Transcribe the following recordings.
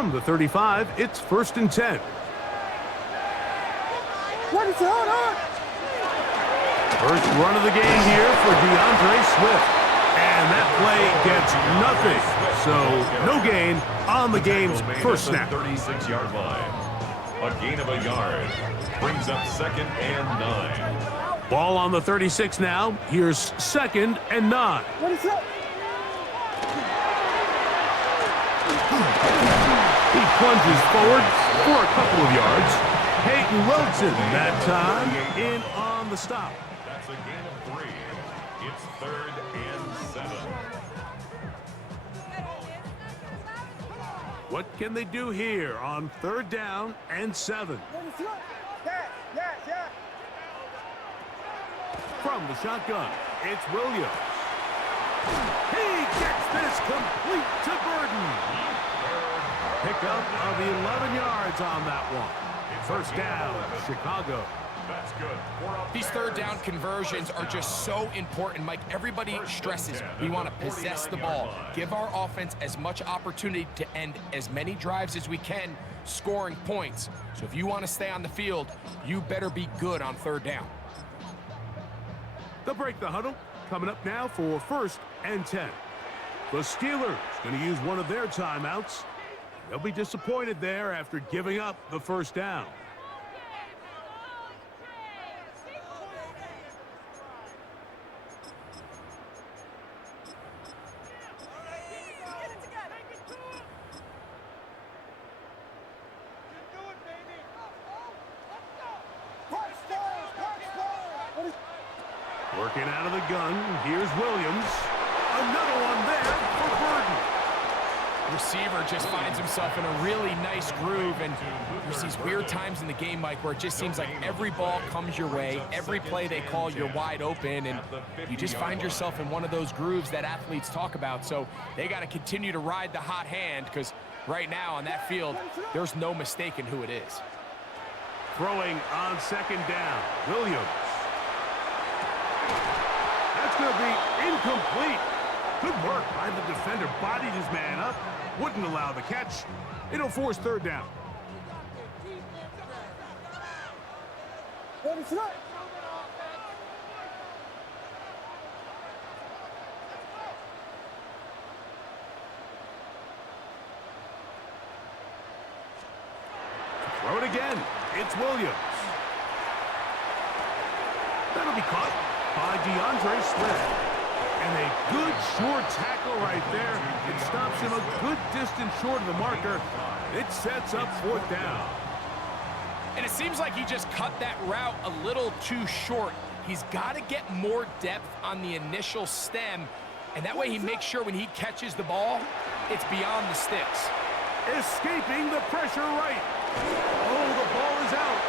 From the 35, it's 1st and 10. What is going on? First run of the game here for DeAndre Swift. And that play gets nothing. So no gain on the game's first snap. 36-yard line. A gain of a yard. Brings up 2nd and 9. Ball on the 36 now. Here's 2nd and 9. What is up? He plunges forward for a couple of yards. Peyton Wilson that time in on the stop. That's a gain of 3. It's 3rd and 7. What can they do here on 3rd down and 7? What is up? Yeah. From the shotgun, it's Williams. He gets this complete to Burden. Pickup of 11 yards on that one. First down, Chicago. That's good. These 3rd down conversions are just so important, Mike. Everybody stresses we want to possess the ball, give our offense as much opportunity to end as many drives as we can, scoring points. So if you want to stay on the field, you better be good on 3rd down. They'll break the huddle. Coming up now for 1st and 10. The Steelers going to use one of their timeouts. They'll be disappointed there after giving up the 1st down. Working out of the gun, here's Williams. Another one there for Burden. Receiver just finds himself in a really nice groove, and there's these weird times in the game, Mike, where it just seems like every ball comes your way, every play they call, you're wide open, and you just find yourself in one of those grooves that athletes talk about. So they got to continue to ride the hot hand, because right now on that field, there's no mistaking who it is. Throwing on 2nd down, Williams. That's going to be incomplete. Good work by the defender. Bodied his man up. Wouldn't allow the catch. It'll force 3rd down. What is up? Throw it again. It's Williams. That'll be caught by DeAndre Swift. And a good short tackle right there. It stops him a good distance short of the marker. It sets up 4th down. And it seems like he just cut that route a little too short. He's got to get more depth on the initial stem, and that way he makes sure when he catches the ball, it's beyond the sticks. Escaping the pressure right. Oh, the ball is out.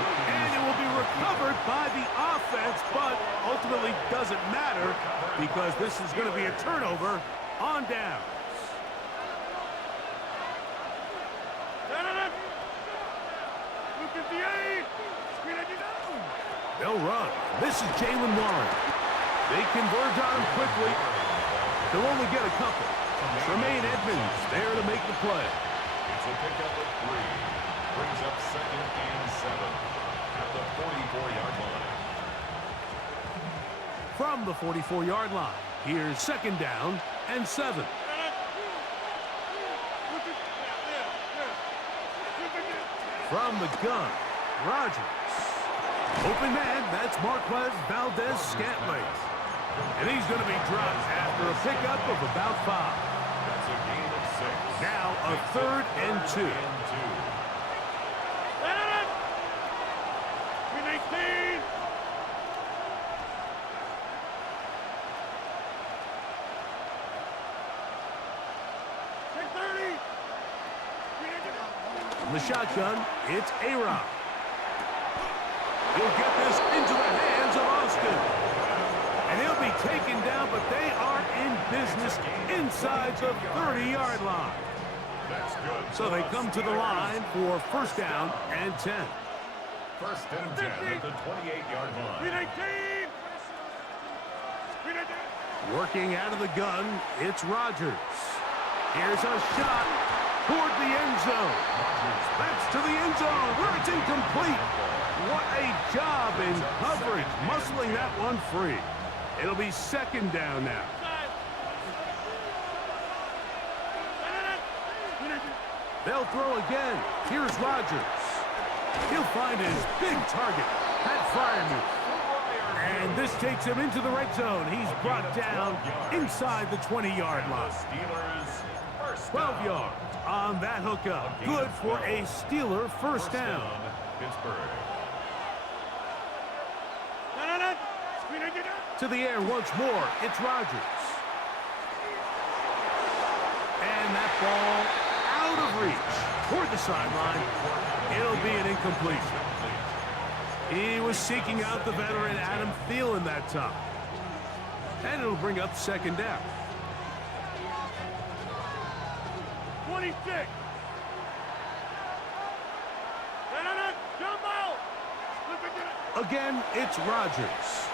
And it will be recovered by the offense, but ultimately doesn't matter because this is going to be a turnover on downs. They'll run. This is Jalen Warren. They converge on him quickly. They'll only get a couple. Tremaine Edmonds there to make the play. It's a pickup of 3. Brings up 2nd and 7 at the 44-yard line. From the 44-yard line, here's 2nd down and 7. From the gun, Rodgers. Open man, that's Marquez Valdez-Scantling. And he's going to be dropped after a pickup of about 5. That's a gain of 6. Now a 3rd and 2. From the shotgun, it's A-Rob. He'll get this into the hands of Austin. And he'll be taken down, but they are in business inside the 30-yard line. That's good. So they come to the line for 1st down and 10. 1st and 10 at the 28-yard line. Working out of the gun, it's Rodgers. Here's a shot. toward the end zone. That's to the end zone where it's incomplete. What a job in coverage, muscling that one free. It'll be second down now. They'll throw again. Here's Rodgers. He'll find his big target, Pat Fryermuth. And this takes him into the red zone. He's brought down inside the 20-yard line. 12 yards on that hookup. Good for a Steeler first down. To the air once more. It's Rodgers. And that ball out of reach toward the sideline. It'll be an incompletion. He was seeking out the veteran Adam Thielen that time. And it'll bring up second down. 26. Again, it's Rodgers.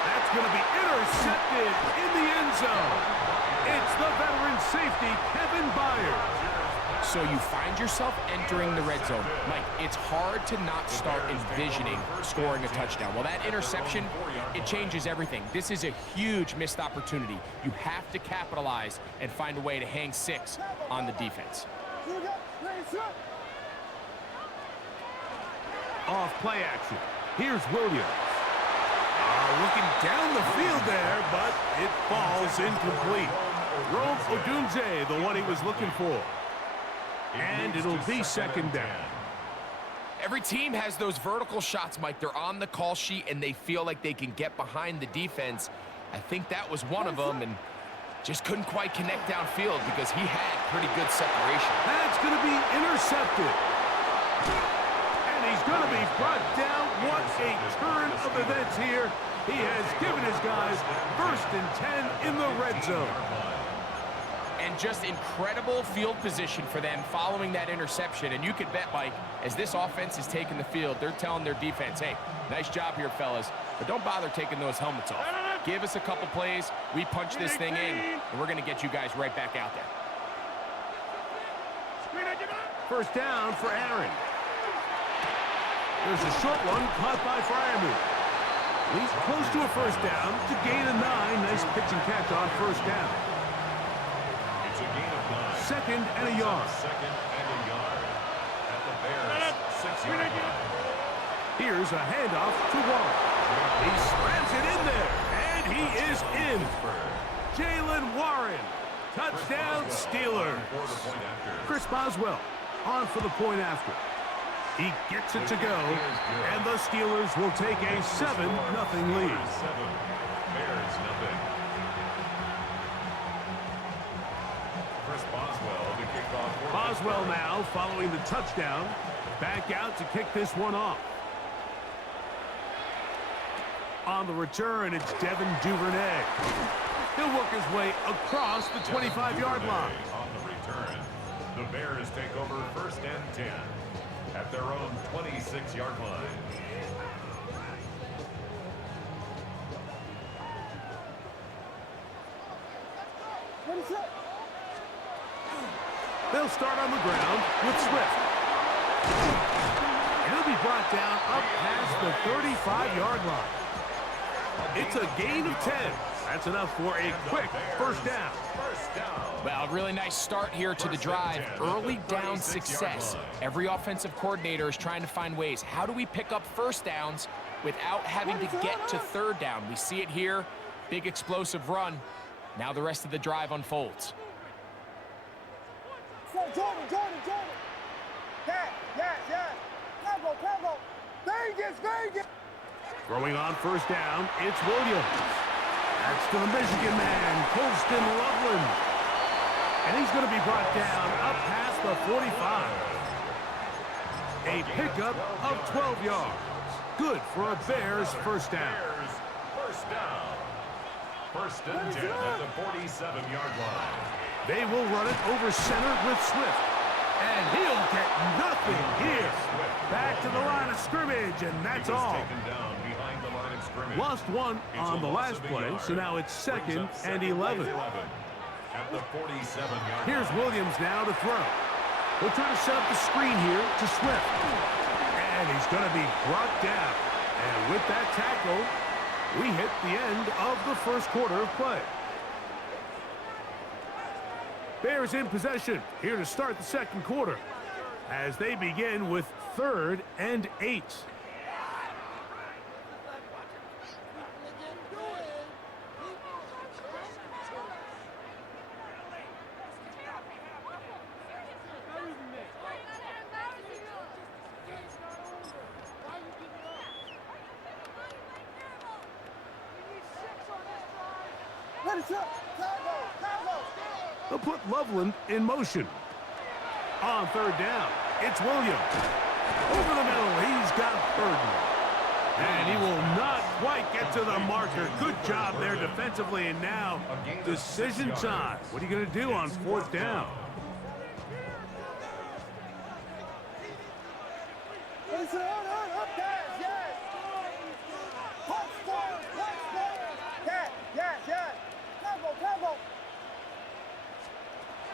That's going to be intercepted in the end zone. It's the veteran safety, Kevin Byers. So you find yourself entering the red zone. Mike, it's hard to not start envisioning scoring a touchdown. Well, that interception, it changes everything. This is a huge missed opportunity. You have to capitalize and find a way to hang 6 on the defense. Off play action. Here's Williams. Looking down the field there, but it falls incomplete. Rome Odunze, the one he was looking for. And it'll be second down. Every team has those vertical shots, Mike. They're on the call sheet, and they feel like they can get behind the defense. I think that was one of them, and just couldn't quite connect downfield because he had pretty good separation. That's going to be intercepted. And he's going to be brought down. What a turn of events here. He has given his guys 1st and 10 in the red zone. And just incredible field position for them following that interception. And you could bet, Mike, as this offense is taking the field, they're telling their defense, hey, nice job here, fellas, but don't bother taking those helmets off. Give us a couple plays, we punch this thing in, and we're going to get you guys right back out there. First down for Aaron. There's a short one caught by Fryermuth. He's close to a first down to gain a 9. Nice pitch and catch on first down. It's a gain of 9. Second and a yard. Second and a yard. At the Bears' 6-yard line. Here's a handoff to Warren. He slams it in there, and he is in. Jalen Warren. Touchdown, Steelers. Chris Boswell on for the point after. He gets it to go, and the Steelers will take a 7-0 lead. Bears nothing. Chris Boswell, the kickoff. Boswell now following the touchdown. Back out to kick this one off. On the return, it's Devin Duvernay. He'll work his way across the 25-yard line. On the return, the Bears take over 1st and 10 at their own 26-yard line. They'll start on the ground with Swift. And he'll be brought down up past the 35-yard line. It's a gain of 10. That's enough for a quick first down. Well, a really nice start here to the drive. Early down success. Every offensive coordinator is trying to find ways. How do we pick up first downs without having to get to third down? We see it here. Big explosive run. Now the rest of the drive unfolds. Jordan. Yes. Combo. Vegas. Throwing on first down, it's Williams. That's to the Michigan man, Colston Loveland. And he's going to be brought down up past the 45. A pickup of 12 yards. Good for a Bears first down. First and 10 at the 47-yard line. They will run it over center with Swift. And he'll get nothing here. Back to the line of scrimmage, and that's all. Lost one on the last play, so now it's 2nd and 11. at the 47-yard Here's line. Williams now to throw. He'll try to set up the screen here to Swift. And he's going to be brought down. And with that tackle, we hit the end of the first quarter of play. Bears in possession here to start the second quarter as they begin with 3rd and 8. They'll put Loveland in motion. On 3rd down, it's Williams. Over the middle, he's got Burden. And he will not quite get to the marker. Good job there defensively, and now decision time. What are you going to do on 4th down?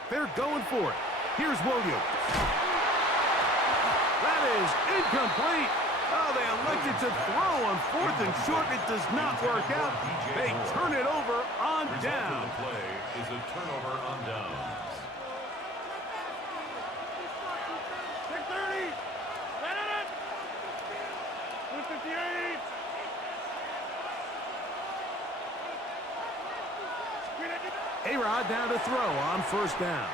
They're going for it. Here's Williams. That is incomplete. Oh, they elected to throw on 4th and short. It does not work out. They turn it over on down. The play is a turnover on downs. 630. Let it. 258. A-Rod down to throw on 1st down.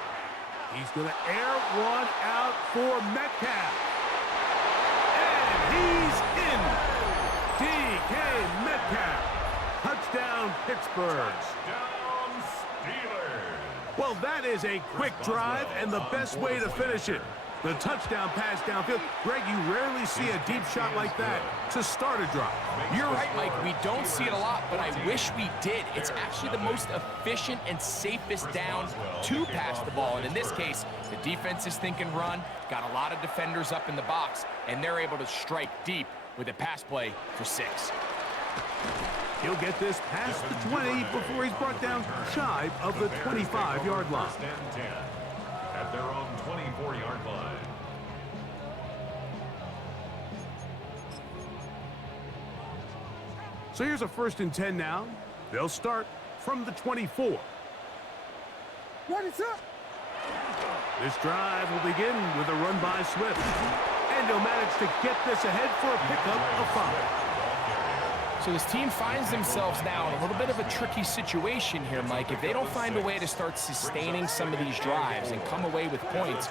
He's going to air one out for Metcalf. And he's in. DK Metcalf. Touchdown, Pittsburgh. Touchdown, Steelers. Well, that is a quick drive and the best way to finish it. The touchdown pass downfield. Greg, you rarely see a deep shot like that to start a drive. You're right, Mike. We don't see it a lot, but I wish we did. It's actually the most efficient and safest down to pass the ball. And in this case, the defense is thinking run, got a lot of defenders up in the box, and they're able to strike deep with a pass play for 6. He'll get this past the 20 before he's brought down shy of the 25-yard line. 1st and 10 at their own 24-yard line. So here's a 1st and 10 now. They'll start from the 24. This drive will begin with a run by Swift. And he'll manage to get this ahead for a pickup of 5. So this team finds themselves now in a little bit of a tricky situation here, Mike. If they don't find a way to start sustaining some of these drives and come away with points,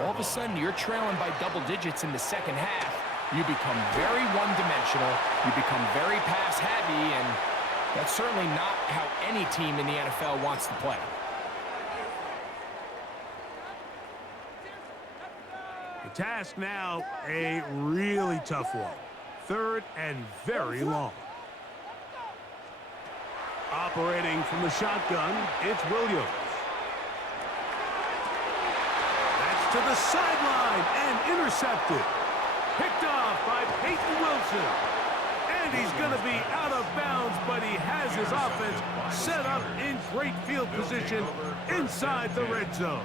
all of a sudden you're trailing by double digits in the second half. You become very one-dimensional, you become very pass-heavy, and that's certainly not how any team in the NFL wants to play. The task now, a really tough one. 3rd and very long. Operating from the shotgun, it's Williams. That's to the sideline and intercepted. Picked off by Peyton Wilson. And he's going to be out of bounds, but he has his offense set up in great field position inside the red zone.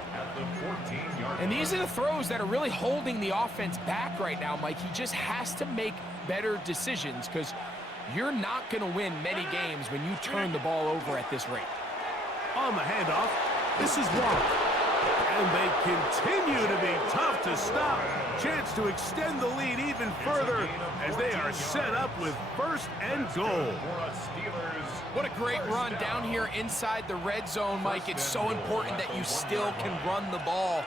And these are the throws that are really holding the offense back right now, Mike. He just has to make better decisions because you're not going to win many games when you turn the ball over at this rate. On the handoff, this is Warren. And they continue to be tough to stop. Chance to extend the lead even further as they are set up with 1st and goal. What a great run down here inside the red zone, Mike. It's so important that you still can run the ball.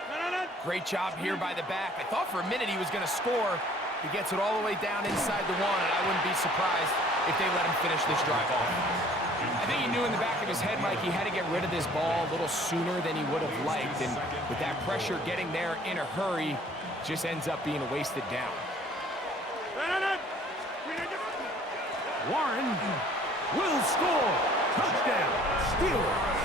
Great job here by the back. I thought for a minute he was going to score. He gets it all the way down inside the 1, and I wouldn't be surprised if they let him finish this drive off. I think he knew in the back of his head, Mike, he had to get rid of this ball a little sooner than he would have liked. And with that pressure getting there in a hurry, just ends up being a wasted down. Warren will score. Touchdown, Steelers.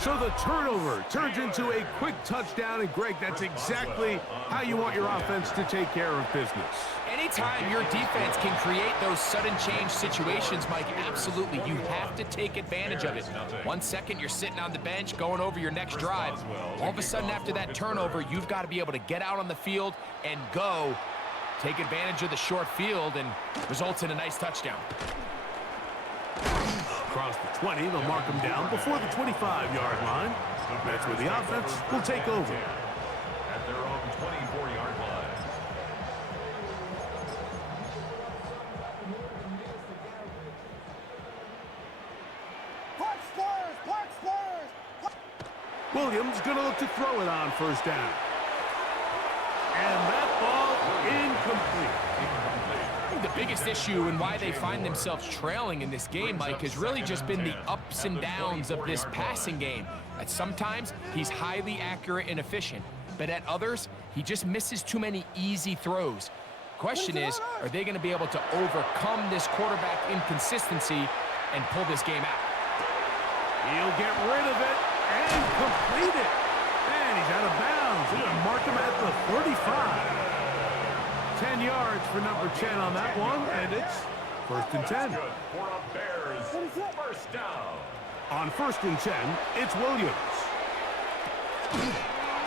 So the turnover turns into a quick touchdown, and Greg, that's exactly how you want your offense to take care of business. Anytime your defense can create those sudden change situations, Mike, absolutely, you have to take advantage of it. 1 second, you're sitting on the bench going over your next drive. All of a sudden, after that turnover, you've got to be able to get out on the field and go. Take advantage of the short field, and results in a nice touchdown. Across the 20, they'll mark him down before the 25-yard line. That's where the offense will take over. At their own 24-yard line. Punch squares! Williams going to look to throw it on first down. And that ball incomplete. The biggest issue and why they find themselves trailing in this game, Mike, has really just been the ups and downs of this passing game. At sometimes, he's highly accurate and efficient, but at others, he just misses too many easy throws. Question is, are they going to be able to overcome this quarterback inconsistency and pull this game out? He'll get rid of it and complete it. And he's out of bounds. They're going to mark him at the 35. 10 yards for number 10 on that one, and it's first and 10. For a Bears first down. On first and 10, it's Williams. To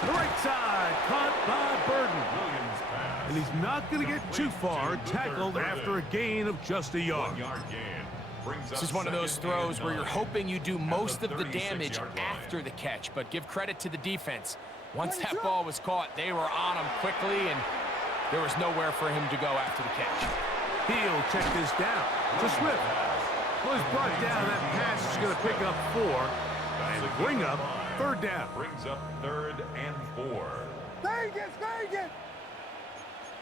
the right side, caught by Burden. Williams pass. And he's not going to get too far, tackled after a gain of just a yard. 1 yard gain. This is one of those throws where you're hoping you do most of the damage after the catch, but give credit to the defense. Once that ball was caught, they were on him quickly, and there was nowhere for him to go after the catch. He'll check this down to Swift. Well, he's brought down. That pass is going to pick up 4 and bring up third down. Brings up 3rd and 4. Vegas!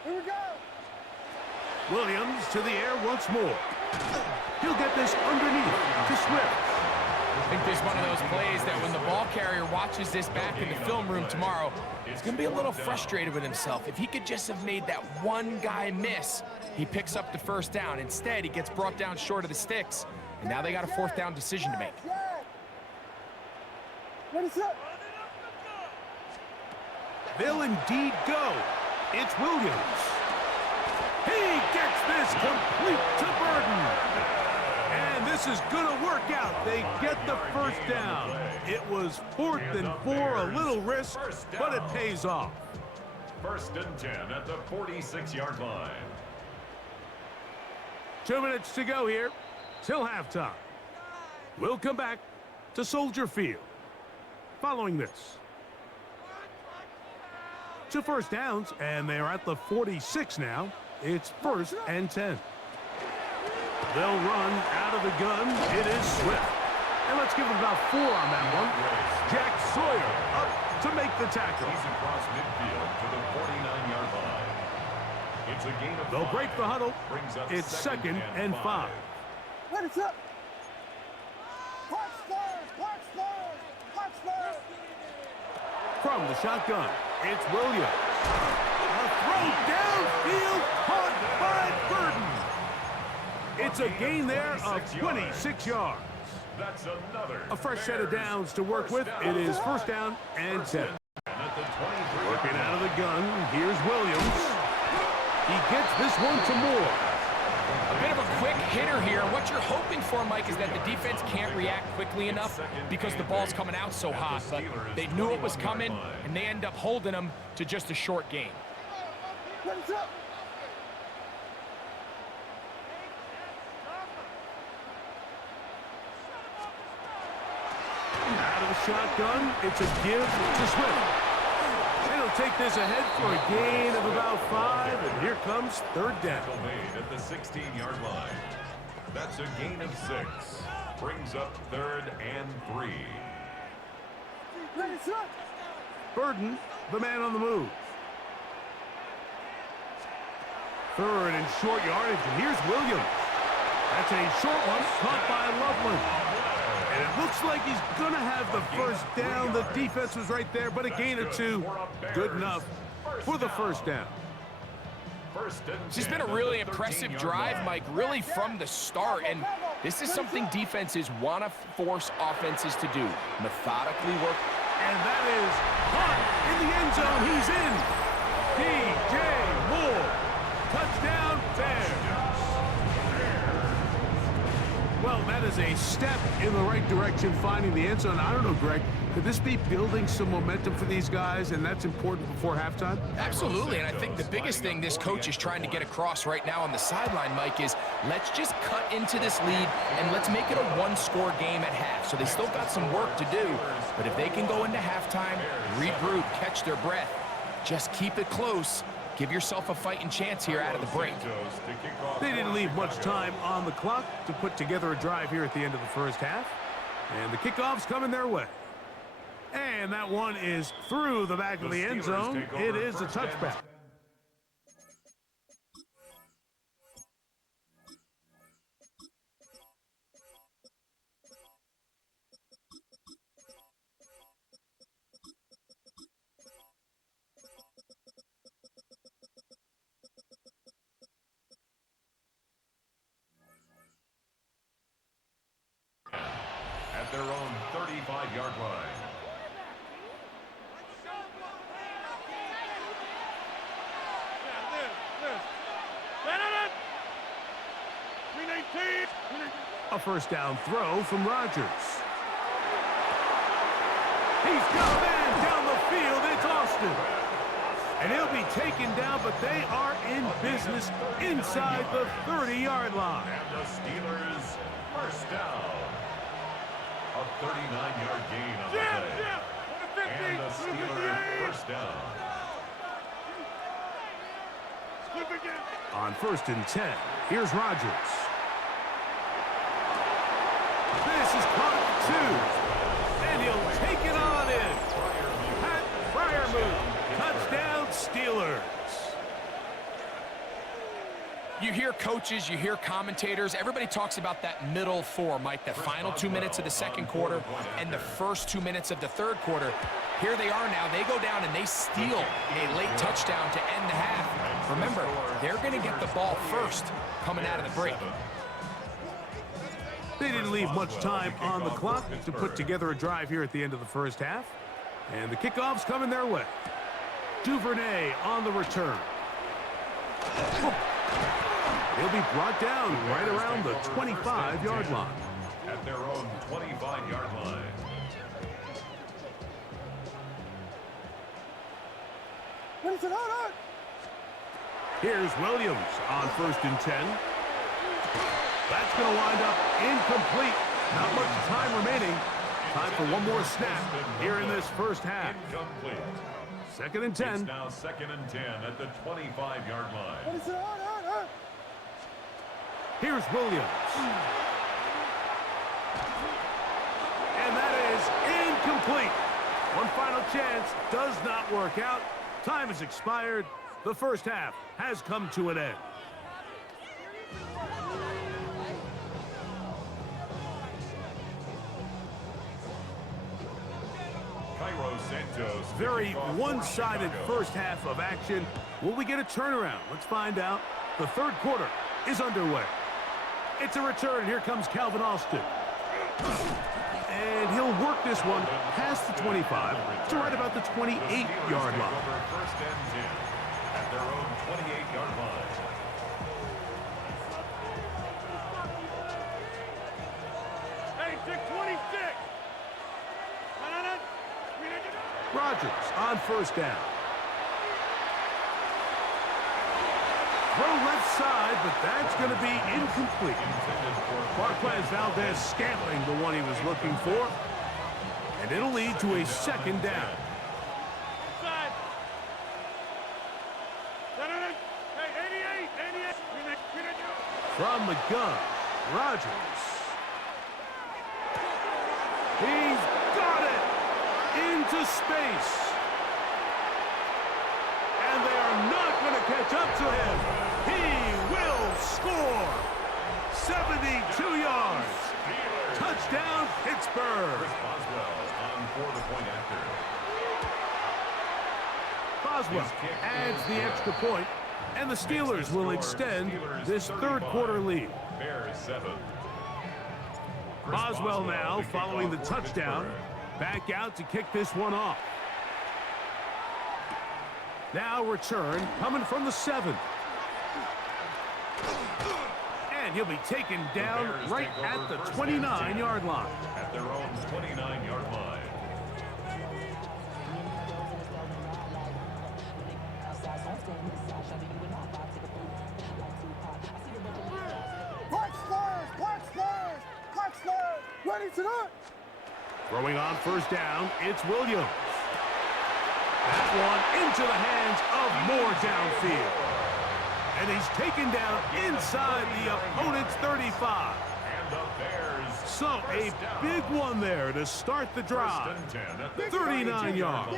Here we go! Williams to the air once more. He'll get this underneath to Swift. I think this is one of those plays that when the ball carrier watches this back in the film room tomorrow, he's going to be a little frustrated with himself. If he could just have made that one guy miss, he picks up the first down. Instead, he gets brought down short of the sticks, and now they got a 4th down decision to make. Ready, set! They'll indeed go. It's Williams. He gets this complete to Burden. And this is going to work out. They get the first down. It was 4th and 4, a little risk, but it pays off. First and 10 at the 46-yard line. 2 minutes to go here till halftime. We'll come back to Soldier Field following this. 2 first downs, and they're at the 46 now. It's 1st and 10. They'll run out of the gun. It is Swift. And let's give them about 4 on that one. Jack Sawyer up to make the tackle. He's across midfield to the 49-yard line. It's a gain of 5. They'll break the huddle. Brings up It's 2nd and 5. Ready, set! Punch squares! From the shotgun, it's Williams. A throw downfield caught by Burden. It's a gain there of 26 yards. That's another. A fresh set of downs to work with. It is 1st down and 10. Working out of the gun, here's Williams. He gets this one to Moore. A bit of a quick hitter here. What you're hoping for, Mike, is that the defense can't react quickly enough because the ball's coming out so hot. But they knew it was coming, and they end up holding them to just a short gain. Ready, set! Out of the shotgun, it's a give to Swift. And he'll take this ahead for a gain of about 5, and here comes 3rd down. Made at the 16-yard line. That's a gain of 6. Brings up 3rd and 3. Ready, set! Burden, the man on the move. 3rd and short yardage, and here's Williams. That's a short one, caught by Loveland. And it looks like he's going to have the first down. The defense was right there, but a gain or 2, good enough for the first down. This has been a really impressive drive, Mike, really from the start. And This is something defenses want to force offenses to do. Methodically work. And that is Hunt in the end zone. He's in. DJ Moore. Touchdown, Bears. Well, that is a step in the right direction, finding the end zone. I don't know, Greg, could this be building some momentum for these guys, and that's important before halftime? Absolutely, and I think the biggest thing this coach is trying to get across right now on the sideline, Mike, is let's just cut into this lead, and let's make it a one-score game at half. So they still got some work to do, but if they can go into halftime, regroup, catch their breath, just keep it close, give yourself a fighting chance here out of the break. They didn't leave much time on the clock to put together a drive here at the end of the first half. And the kickoff's coming their way. And that one is through the back of the end zone. It is a touchback. At their own 35-yard line. A first down throw from Rodgers. He's got a man down the field. It's Austin. And he'll be taken down, but they are in business inside the 30-yard line. And the Steelers first down. A 39-yard gain on the play. And the Steelers first down. On 1st and 10, here's Rodgers. This is caught at 2. And he'll take it on in. Pat Fryermuth. Touchdown, Steelers. You hear coaches, you hear commentators, everybody talks about that middle four, Mike, the final 2 minutes of the second quarter and the first 2 minutes of the third quarter. Here they are now. They go down and they steal a late touchdown to end the half. Remember, they're going to get the ball first coming out of the break. They didn't leave much time on the clock to put together a drive here at the end of the first half. And the kickoff's coming their way. Duvernay on the return. He'll be brought down right around the 25-yard line. At their own 25-yard line. What is it on? Here's Williams on 1st and 10. That's going to wind up incomplete. Not much time remaining. Time for one more snap here in this first half. Incomplete. 2nd and 10. It's now 2nd and 10 at the 25-yard line. What is it on? Here's Williams. And that is incomplete. One final chance does not work out. Time has expired. The first half has come to an end. Very one-sided first half of action. Will we get a turnaround? Let's find out. The third quarter is underway. It's a return. Here comes Calvin Austin. And he'll work this one past the 25 to right about the 28-yard line. First and 10 at their own 28-yard line. Rodgers on first down. Throw left side, but that's going to be incomplete. Marquez Valdez scamping the one he was looking for. And it'll lead to a second down. From the gun, Rodgers. He's got it into space. And they are not going to catch up to him. He will score. 72 yards. Touchdown, Pittsburgh. Boswell adds the extra point, and the Steelers will extend this third quarter lead. Bears 7. Boswell now following the touchdown. Back out to kick this one off. Now return coming from the 7. And he'll be taken down right at the 29-yard line. At their own 29-yard line. Ready to go. Throwing on first down, it's Williams. That one into the hands of Moore downfield. And he's taken down inside the opponent's 35. And the Bears. So a big one there to start the drive. 39 yards.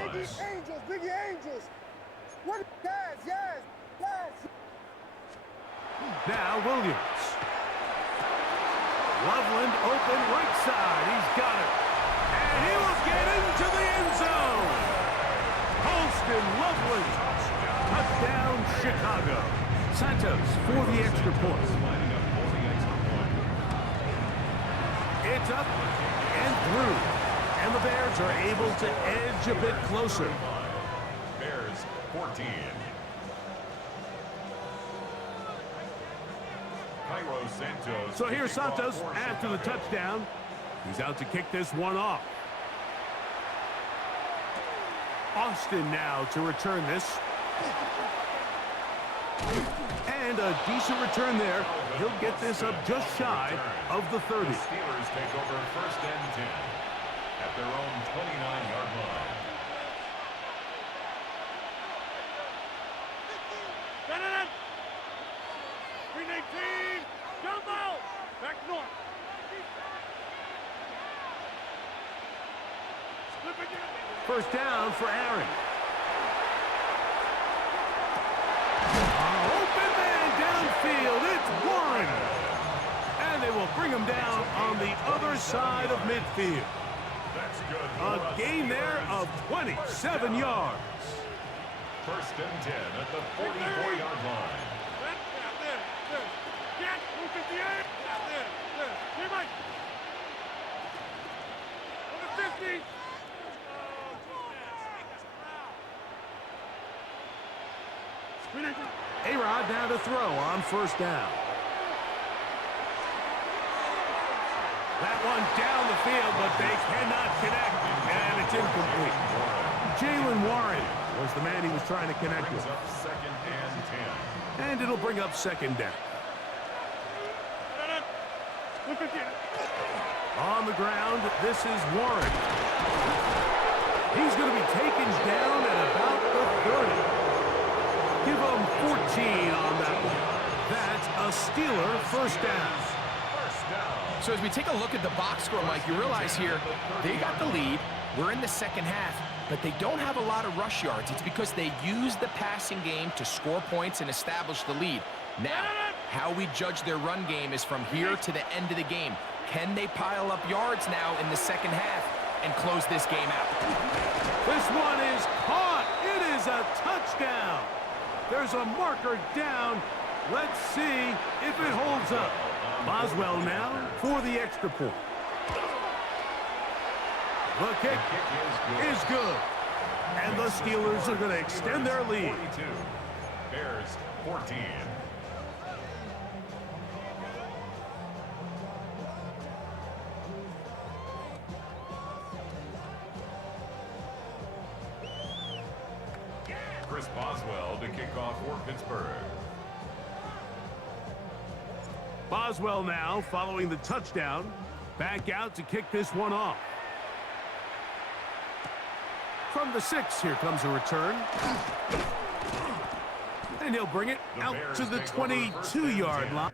Biggie Angels. What? Yes. Now Williams. Loveland open right side. He's got it. And he will get into the end zone. Holston Loveland. Touchdown Chicago. Santos for the extra point. It's up and through. And the Bears are able to edge a bit closer. Bears 14. So here's Santos after the touchdown. He's out to kick this one off. Austin now to return this. And a decent return there. He'll get this up just shy of the 30. The Steelers take over first and 10 at their own 29-yard line. First down for Aaron. Open man downfield. It's one. And they will bring him down on the other side of midfield. That's good. A gain there of 27 yards. First and 10 at the 44-yard line. A-Rod now to throw on first down. That one down the field, but they cannot connect, and it's incomplete. Jalen Warren was the man he was trying to connect with. Up second and 10. And it'll bring up second down. On the ground, this is Warren. He's going to be taken down at about the 30. Give him 14 on that one. That's a Steeler first down. So as we take a look at the box score, Mike, you realize here they got the lead. We're in the second half, but they don't have a lot of rush yards. It's because they use the passing game to score points and establish the lead. Now, how we judge their run game is from here to the end of the game. Can they pile up yards now in the second half and close this game out? This one is caught. It is a touchdown. There's a marker down. Let's see if it holds up. Boswell now for the extra point. The kick is good. And the Steelers are going to extend their lead. 42. Bears 14. Chris Boswell to kick off for Pittsburgh. Boswell now following the touchdown. Back out to kick this one off. From the 6, here comes a return. And he'll bring it out to the 22-yard line.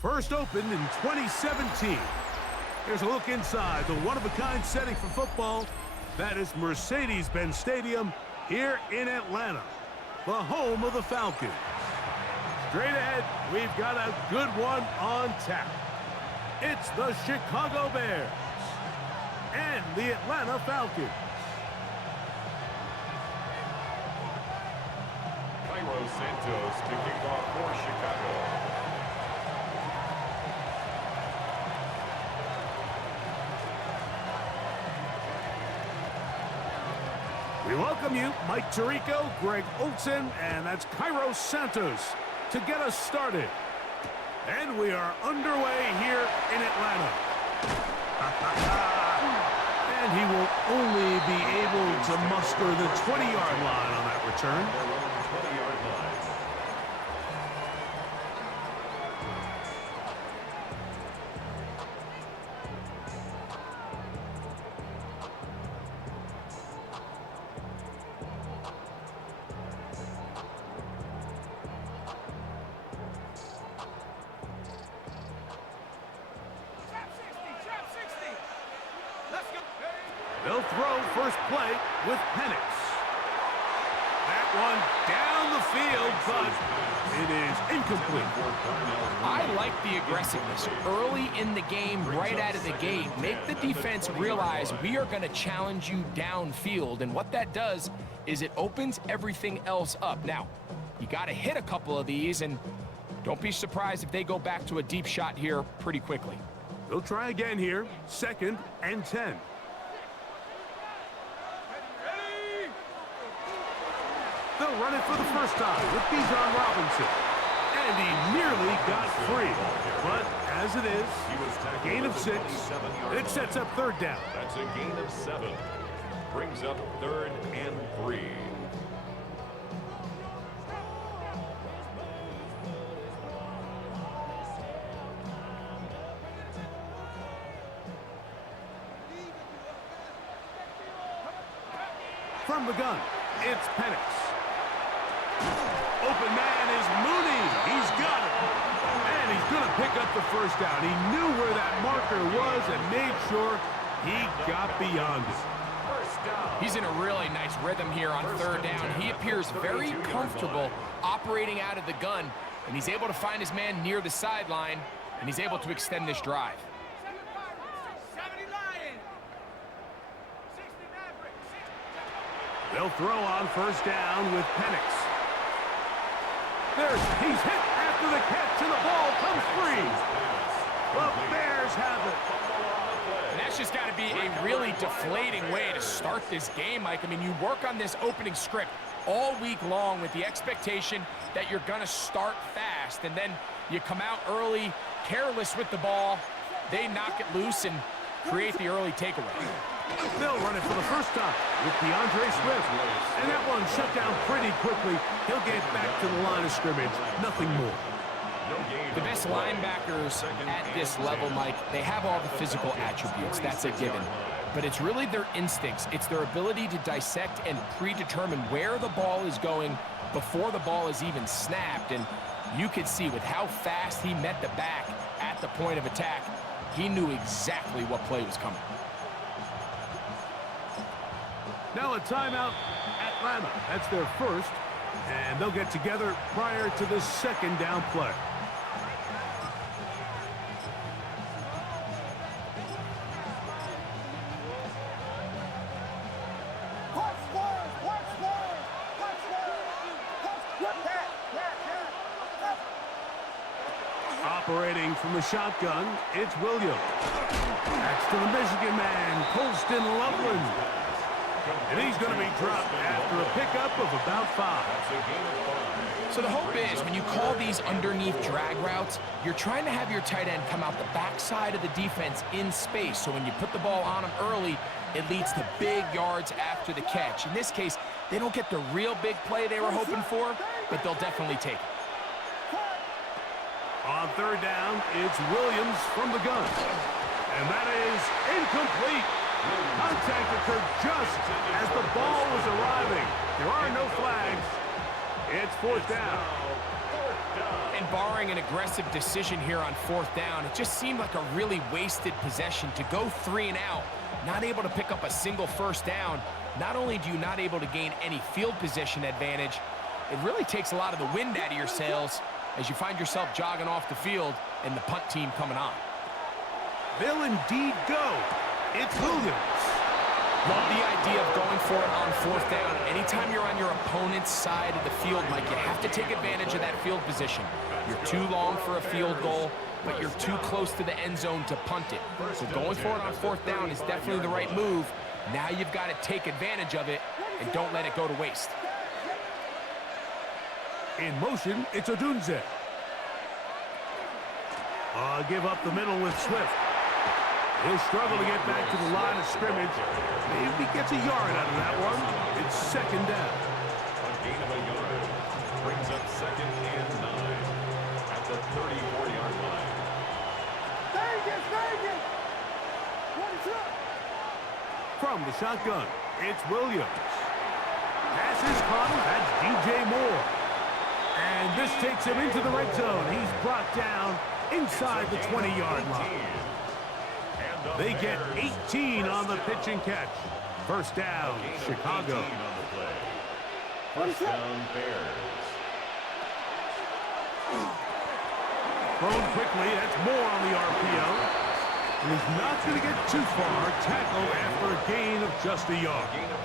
First opened in 2017. Here's a look inside the one-of-a-kind setting for football. That is Mercedes-Benz Stadium here in Atlanta, the home of the Falcons. Straight ahead, we've got a good one on tap. It's the Chicago Bears and the Atlanta Falcons. Santos to kick off for Chicago. We welcome you, Mike Tirico, Greg Olsen, and that's Cairo Santos to get us started. And we are underway here in Atlanta. And he will only be able to muster the 20-yard line on that return. 20-yard line. They'll throw first play with Penix. That one down the field, but it is incomplete. I like the aggressiveness early in the game, right out of the gate. Make the defense realize we are going to challenge you downfield, and what that does is it opens everything else up. Now, you got to hit a couple of these, and don't be surprised if they go back to a deep shot here pretty quickly. They'll try again here, 2nd and 10. They'll run it for the first time with Bijan Robinson. And he nearly got free. But as it is, gain of 6, it sets up 3rd down. That's a gain of 7. Brings up 3rd and 3. From the gun, it's Penix. Open man is Mooney. He's got it. And he's going to pick up the first down. He knew where that marker was and made sure he got beyond it. He's in a really nice rhythm here on 3rd down. He appears very comfortable operating out of the gun, and he's able to find his man near the sideline, and he's able to extend this drive. They'll throw on first down with Penix. He's hit after the catch, and the ball comes free. The Bears have it. And that's just got to be a really deflating way to start this game, Mike. I mean, you work on this opening script all week long with the expectation that you're going to start fast, and then you come out early, careless with the ball. They knock it loose and create the early takeaway. They'll run it for the first time with DeAndre Swift. And that one shut down pretty quickly. He'll get back to the line of scrimmage. Nothing more. The best linebackers at this level, Mike, they have all the physical attributes. That's a given. But it's really their instincts. It's their ability to dissect and predetermine where the ball is going before the ball is even snapped. And you could see with how fast he met the back at the point of attack, he knew exactly what play was coming. Now a timeout, Atlanta. That's their first, and they'll get together prior to the 2nd down play. Operating from the shotgun, it's Williams. That's to the Michigan man, Colston Loveland. And he's going to be dropped after a pickup of about 5. So the hope is when you call these underneath drag routes, you're trying to have your tight end come out the backside of the defense in space. So when you put the ball on him early, it leads to big yards after the catch. In this case, they don't get the real big play they were hoping for, but they'll definitely take it. On 3rd down, it's Williams from the gun. And that is incomplete. Contact occurred just as the ball was arriving. There are no flags. It's 4th down. And barring an aggressive decision here on 4th down, it just seemed like a really wasted possession to go 3 and out, not able to pick up a single 1st down. Not only do you not able to gain any field position advantage, it really takes a lot of the wind out of your sails as you find yourself jogging off the field and the punt team coming on. They'll indeed go. It's Williams. Love the idea of going for it on 4th down. Anytime you're on your opponent's side of the field, Mike, you have to take advantage of that field position. You're too long for a field goal, but you're too close to the end zone to punt it. So going for it on 4th down is definitely the right move. Now you've got to take advantage of it and don't let it go to waste. In motion, it's Odunze. Give up the middle with Swift. He'll struggle to get back to the line of scrimmage. Maybe gets a yard out of that one. It's 2nd down. A gain of a yard brings up 2nd and 9 at the 34-yard line. Vegas! What is up? From the shotgun, it's Williams. Pass is caught. That's DJ Moore. And this takes him into the red zone. He's brought down inside the 20-yard line. They get 18 on the pitch and catch. 1st down, Chicago. First down, Bears. Thrown quickly, that's Moore on the RPO. And he's not going to get too far. Tackle after a gain of just a yard. Gain of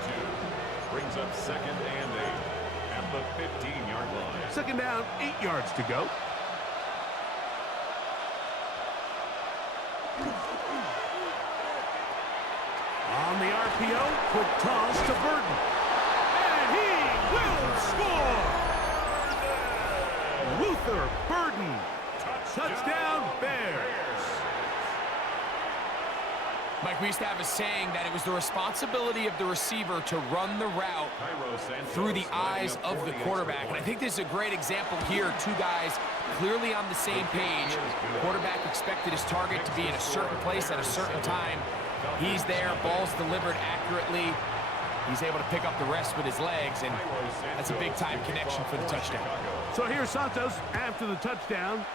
2 brings up 2nd and 8 at the 15-yard line. 2nd down, 8 yards to go. On the RPO, quick toss to Burton. And he will score! Luther Burton. Touchdown, Bears. Mike, we used to have a saying that it was the responsibility of the receiver to run the route through the eyes of the quarterback. And I think this is a great example here. 2 guys clearly on the same page. The quarterback expected his target to be in a certain place at a certain time. He's there, ball's delivered accurately. He's able to pick up the rest with his legs, and that's a big-time connection for the touchdown. So here's Santos after the touchdown.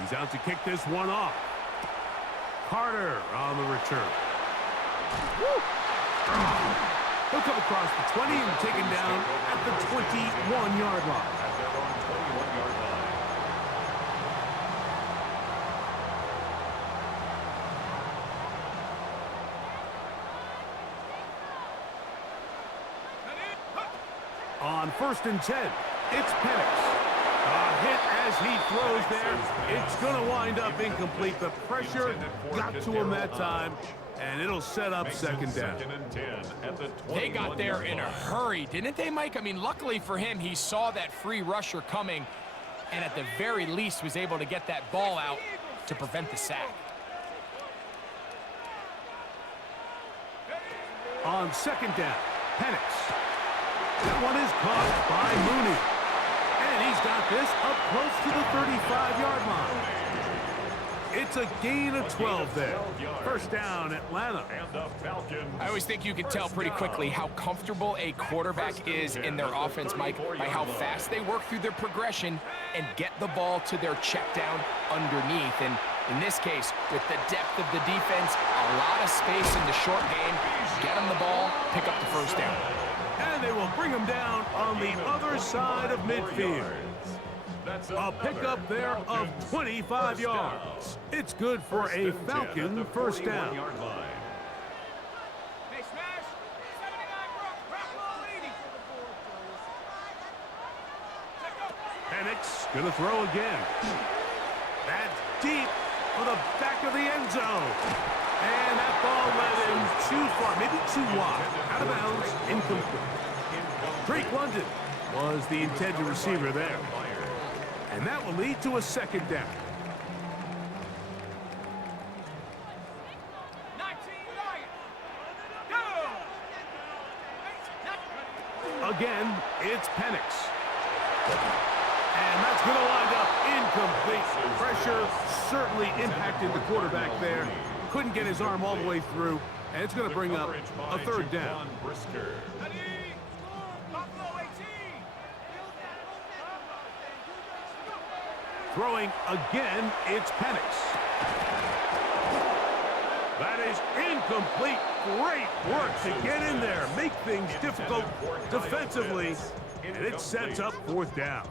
He's out to kick this one off. Carter on the return. Woo! He'll come across the 20 and taken down at the 21-yard line. On 1st and 10, it's Penix. A hit as he throws there. It's going to wind up incomplete. The pressure got to him that time, and it'll set up 2nd down. They got there in a hurry, didn't they, Mike? I mean, luckily for him, he saw that free rusher coming, and at the very least was able to get that ball out to prevent the sack. On 2nd down, Penix. That one is caught by Mooney. And he's got this up close to the 35-yard line. It's a gain of 12 there. 1st down, Atlanta. I always think you can tell pretty quickly how comfortable a quarterback is in their offense, Mike, by how fast they work through their progression and get the ball to their check down underneath. And in this case, with the depth of the defense, a lot of space in the short game, get them the ball, pick up the 1st down. And they will bring him down on the other side of midfield. A pickup there of 25 yards. It's good for a Falcon 1st down. Penix gonna throw again. That's deep for the back of the end zone. And that ball led him too far, maybe too wide. Out of bounds, incomplete. Drake London was the intended receiver there. And that will lead to a 2nd down. Again, it's Penix. And that's going to wind up incomplete. Pressure certainly impacted the quarterback there. Couldn't get his arm all the way through, and it's going to bring up a 3rd down. Throwing again, it's Penix. That is incomplete. Great work to get in there, make things difficult defensively, and it sets up fourth down.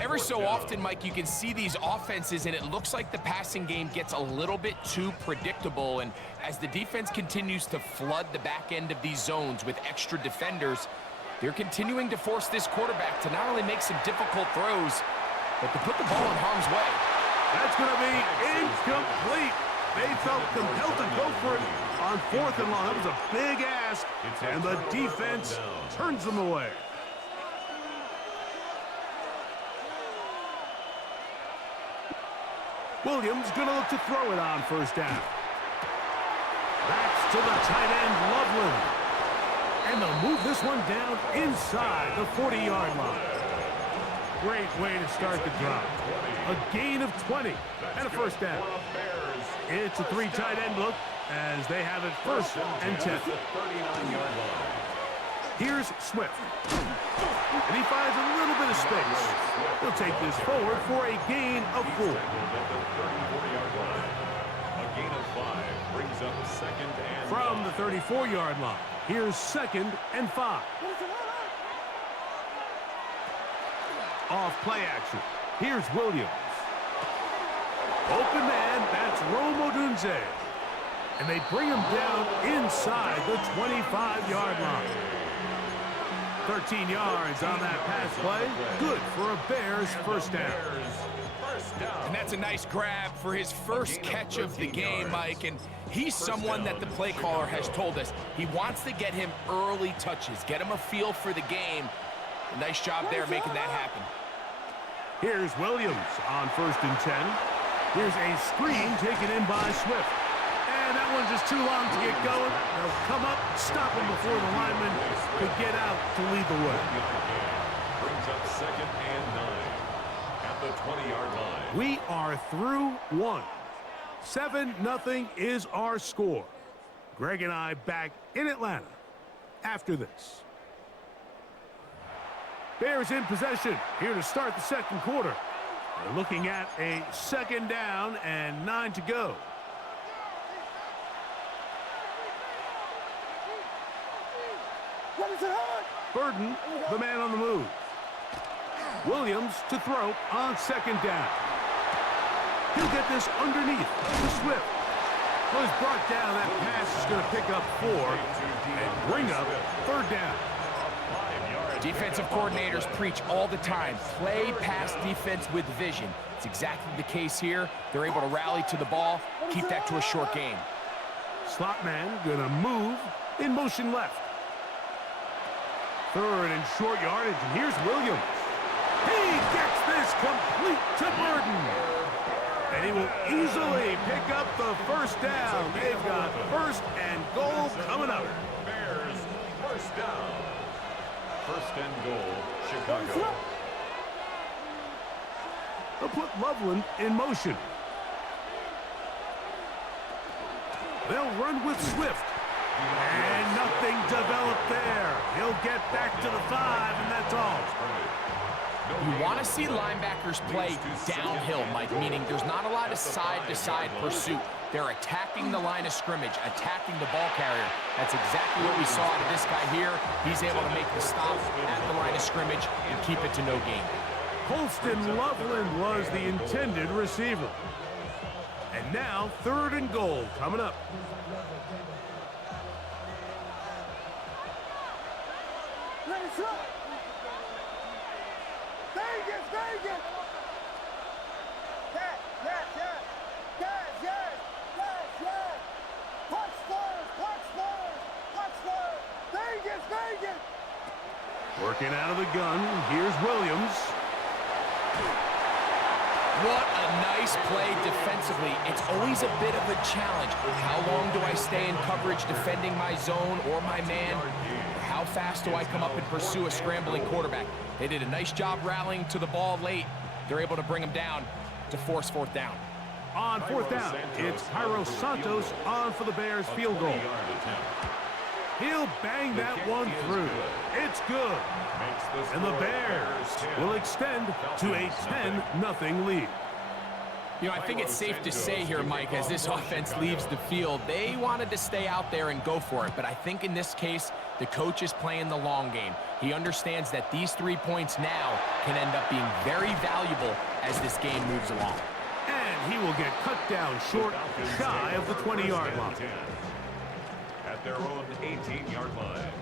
Every so often, Mike, you can see these offenses, and it looks like the passing game gets a little bit too predictable. And as the defense continues to flood the back end of these zones with extra defenders, they're continuing to force this quarterback to not only make some difficult throws, but to put the ball in harm's way. That's going to be incomplete. They felt compelled to go for it on fourth and long. That was a big ask, and the defense turns them away. Williams going to look to throw it on first down. That's to the tight end, Loveland. And they'll move this one down inside the 40-yard line. Great way to start the drive. A gain of 20 and a first down. It's a three tight end look as they have it first and 10. Here's Swift. And he finds a little bit of space. He'll take this forward for a gain of 4. A gain of 5 brings up second and From the 34-yard line, here's second and 5. Off play action. Here's Williams. Open man, that's Rome Odunze. And they bring him down inside the 25-yard line. 13 yards on that pass play. Good for a Bears first down. And that's a nice grab for his first catch of the game, Mike. And he's someone that the play caller has told us he wants to get him early touches, get him a feel for the game. A nice job there making that happen. Here's Williams on first and 10. Here's a screen taken in by Swift. And that one's just too long to get going. They'll come up, stop him before the lineman could get out to lead the way. brings up second and 9 at the 20-yard line. We are through one. 7-0 is our score. Greg and I back in Atlanta after this. Bears in possession here to start the second quarter. They're looking at a second down and 9 to go. Burden, the man on the move. Williams to throw on second down. He'll get this underneath to Swift. Was brought down. That pass is going to pick up 4 and bring up third down. Defensive coordinators preach all the time, play pass defense with vision. It's exactly the case here. They're able to rally to the ball, keep that to a short game. Slot man going to move in motion left. Third and short yardage, and here's Williams. He gets this complete to Burden. And he will easily pick up the first down. They've got first and goal coming up. Bears first down. First and goal, Chicago. They'll put Loveland in motion. They'll run with Swift. And nothing developed there. He'll get back to the 5, and that's all. You want to see linebackers play downhill, Mike, meaning there's not a lot of side-to-side pursuit. They're attacking the line of scrimmage, attacking the ball carrier. That's exactly what we saw out of this guy here. He's able to make the stop at the line of scrimmage and keep it to no gain. Colston Loveland was the intended receiver. And now third and goal coming up. Working out of the gun, here's Williams. What a nice play defensively. It's always a bit of a challenge. How long do I stay in coverage defending my zone or my man? How fast do I come up and pursue a scrambling quarterback? They did a nice job rallying to the ball late. They're able to bring him down to force fourth down. On fourth down, it's Cairo Santos on for the Bears field goal. He'll bang that one through. It's good. And the Bears will extend to a 10-0 lead. You know, I think it's safe to say here, Mike, as this offense leaves the field, they wanted to stay out there and go for it. But I think in this case, the coach is playing the long game. He understands that these 3 points now can end up being very valuable as this game moves along. And he will get cut down short, shy of the 20-yard line. At their own 18-yard line.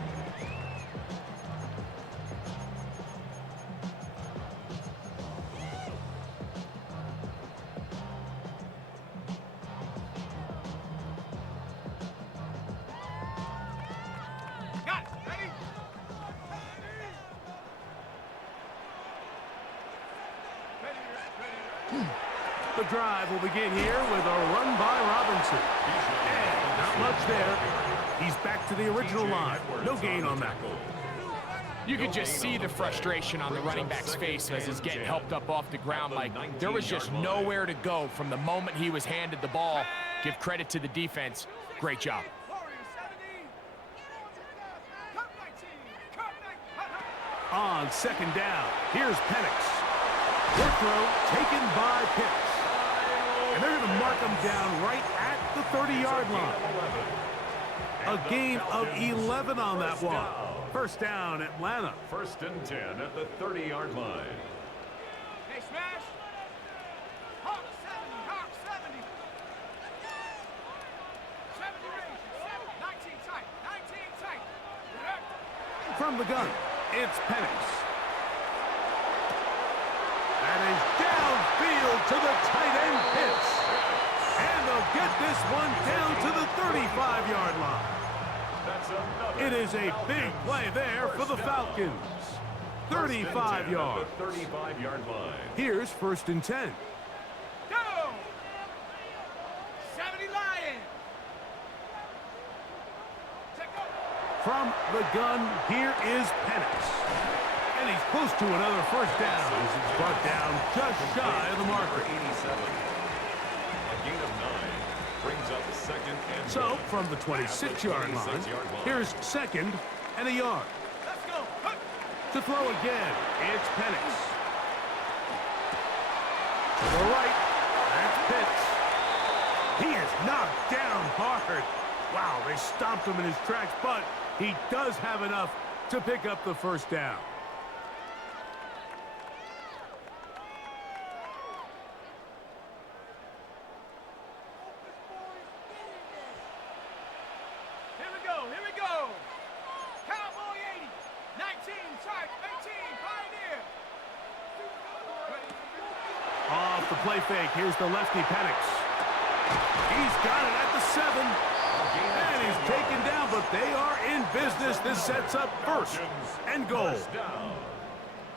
The drive will begin here with a run by Robinson. And not much there. He's back to the original line. No gain on that. You could just see the frustration on the running back's face as he's getting helped up off the ground. Like, there was just nowhere to go from the moment he was handed the ball. Give credit to the defense. Great job. On second down, here's Penix. Good throw taken by Pitts. And they're going to mark him down right at the 30-yard line. A gain of 11 on that one. First down, Atlanta. 1st and 10 at the 30-yard line. Hey, smash. Hawk 70, Hawk 70. 70 range, 19 tight, 19 tight. From the gun, it's Penix. That is downfield to the tight end Pitts. And they'll get this one down to the 35-yard line. It is a big play there for the Falcons. 35 yards. 35-yard line. Here's 1st and 10. Go! 70 Lion. From the gun, here is Penix. And he's close to another first down as he's brought down just shy of the marker. 87. A gain of 9 brings up 2nd and So, from the 26-yard line, here's 2nd and a yard. Let's go. To throw again, it's Penix. To the right, that's Pitts. He is knocked down hard. Wow, they stomped him in his tracks, but he does have enough to pick up the first down. Here we go. Cowboy 80, 19, Shark, 18, Pioneer. Off the play fake, here's the lefty Penix. He's got it at the 7. And he's taken down, but they are in business. This sets up 1st and goal.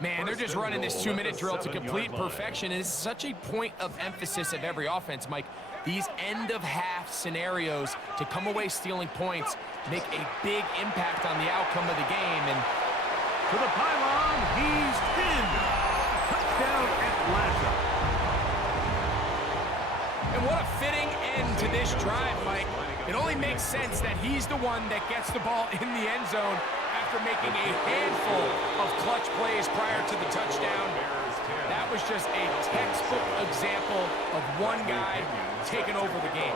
Man, they're just running this 2-minute drill to complete perfection, and it's such a point of emphasis of every offense, Mike. These end-of-half scenarios to come away stealing points make a big impact on the outcome of the game. And to the pylon, he's in. Touchdown, Atlanta. And what a fitting end to this drive, Mike. It only makes sense that he's the one that gets the ball in the end zone after making a handful of clutch plays prior to the touchdown. That was just a textbook example of one guy taking over the game.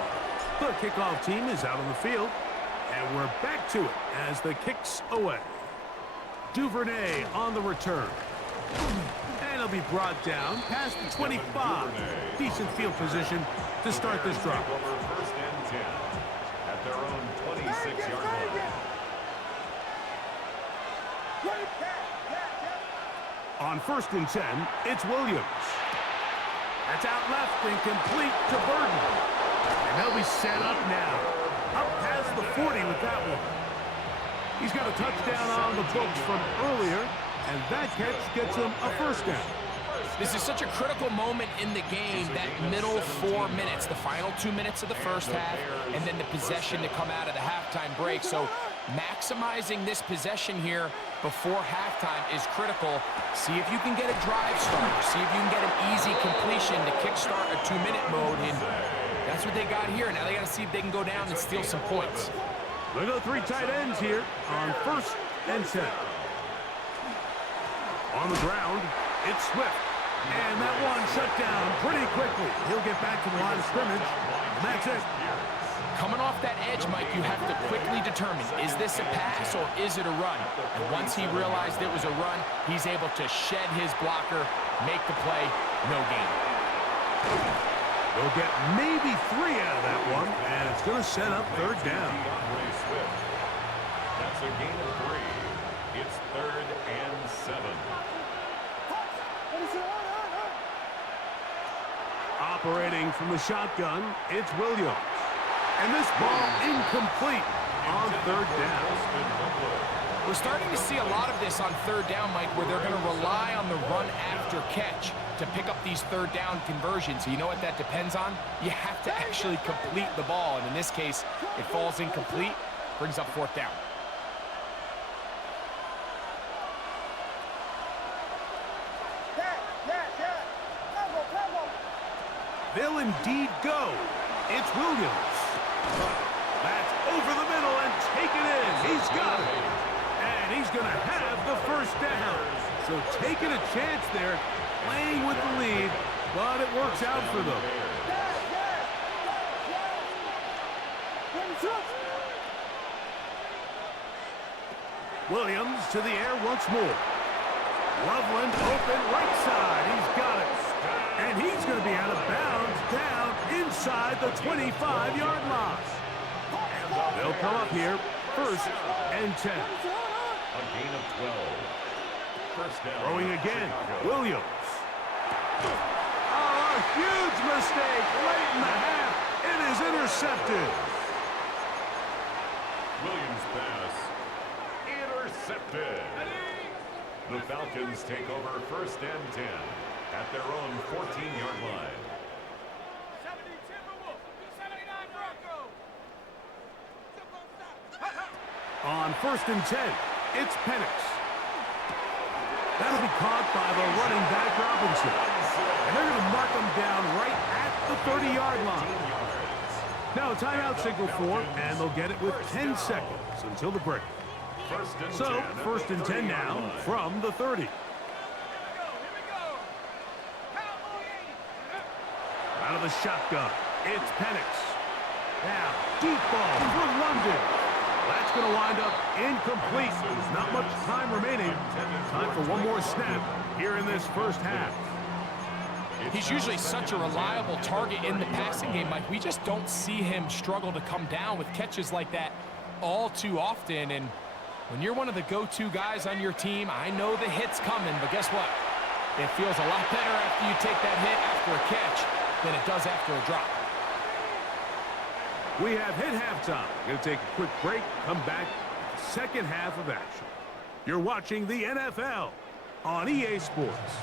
The kickoff team is out on the field, and we're back to it as the kick's away. Duvernay on the return. And he'll be brought down past the 25. Decent field position to start this drive. Over 1st and 10 at their own 26-yard line. On 1st and 10, it's Williams. That's out left and complete to Burden. And they'll be set up now. Up past the 40 with that one. He's got a touchdown on the books from earlier, and that catch gets him a first down. This is such a critical moment in the game, that middle 4 minutes, the final 2 minutes of the first half, and then the possession to come out of the halftime break. So maximizing this possession here before halftime is critical. See if you can get a drive starter. See if you can get an easy completion to kickstart a 2-minute mode. And that's what they got here. Now they got to see if they can go down and steal some points. We go 3 tight ends here on 1st and 10. On the ground, it's Swift. And that one shut down pretty quickly. He'll get back to the line of scrimmage, and that's it. Coming off that edge, Mike, you have to quickly determine, is this a pass or is it a run? And once he realized it was a run, he's able to shed his blocker, make the play, no gain. They'll get maybe 3 out of that one, and it's going to set up 3rd down. That's a gain of 3. It's 3rd and 7. Operating from the shotgun, it's Williams. And this ball incomplete on 3rd down. We're starting to see a lot of this on 3rd down, Mike, where they're going to rely on the run after catch to pick up these 3rd down conversions. You know what that depends on? You have to actually complete the ball, and in this case, it falls incomplete, brings up 4th down. They'll indeed go. It's Williams. That's over the middle and taken in. He's got it. And he's going to have the 1st down. So taking a chance there, playing with the lead, but it works out for them. Williams to the air once more. Loveland open right side. He's got it. And he's going to be out of bounds down inside the 25-yard line. They'll come up here 1st and 10. A gain of 12. 1st down. Throwing again. Williams. Oh, a huge mistake late in the half. It is intercepted. Williams pass. Intercepted. The Falcons take over 1st and 10 at their own 14-yard line. 70 Timberwolves, 79 Broncos. On 1st and 10, it's Penix. That'll be caught by the running back Robinson. And they're going to mark him down right at the 30-yard line. Now a timeout signal for, and they'll get it with 10 seconds until the break. So, 1st and 10 now from the 30. Out of the shotgun, it's Penix. Now, deep ball for London. That's going to wind up incomplete. There's not much time remaining. Time for one more snap here in this 1st half. He's usually such a reliable target in the passing game, Mike. We just don't see him struggle to come down with catches like that all too often. And when you're one of the go-to guys on your team, I know the hit's coming, but guess what? It feels a lot better after you take that hit after a catch than it does after a drop. We have hit halftime. Going to take a quick break, come back, 2nd half of action. You're watching the NFL on EA Sports.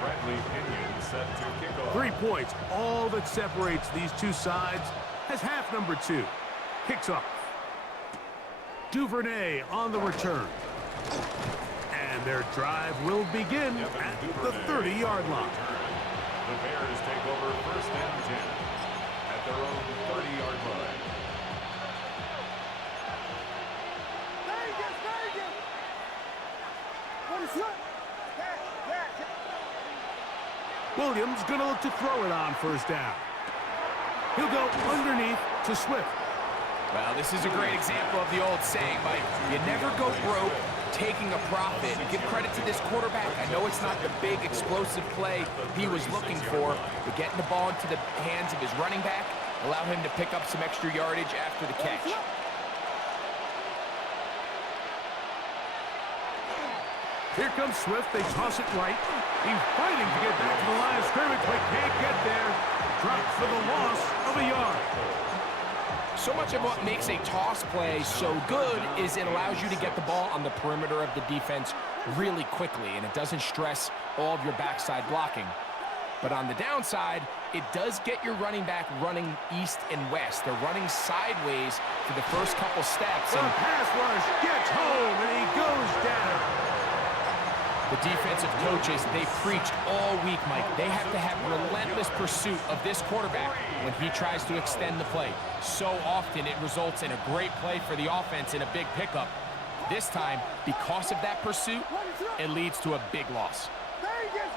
Bradley Pinion set to kick off. 3 points, all that separates these two sides as half number 2 kicks off. Duvernay on the return. And their drive will begin at the 30-yard line. The Bears take over 1st and 10 at their own 30-yard line. Williams going to look to throw it on 1st down. He'll go underneath to Swift. Well, this is a great example of the old saying, Mike. You never go broke taking a profit. Give credit to this quarterback. I know it's not the big explosive play he was looking for, but getting the ball into the hands of his running back allowed him to pick up some extra yardage after the catch. Here comes Swift. They toss it right. He's fighting to get back to the line of scrimmage, but can't get there. Drops for the loss of a yard. So much of what makes a toss play so good is it allows you to get the ball on the perimeter of the defense really quickly, and it doesn't stress all of your backside blocking. But on the downside, it does get your running back running east and west. They're running sideways for the first couple steps. The pass rush gets home, and he goes down. The defensive coaches, they preached all week, Mike. They have to have relentless pursuit of this quarterback when he tries to extend the play. So often it results in a great play for the offense and a big pickup. This time, because of that pursuit, it leads to a big loss. Vegas!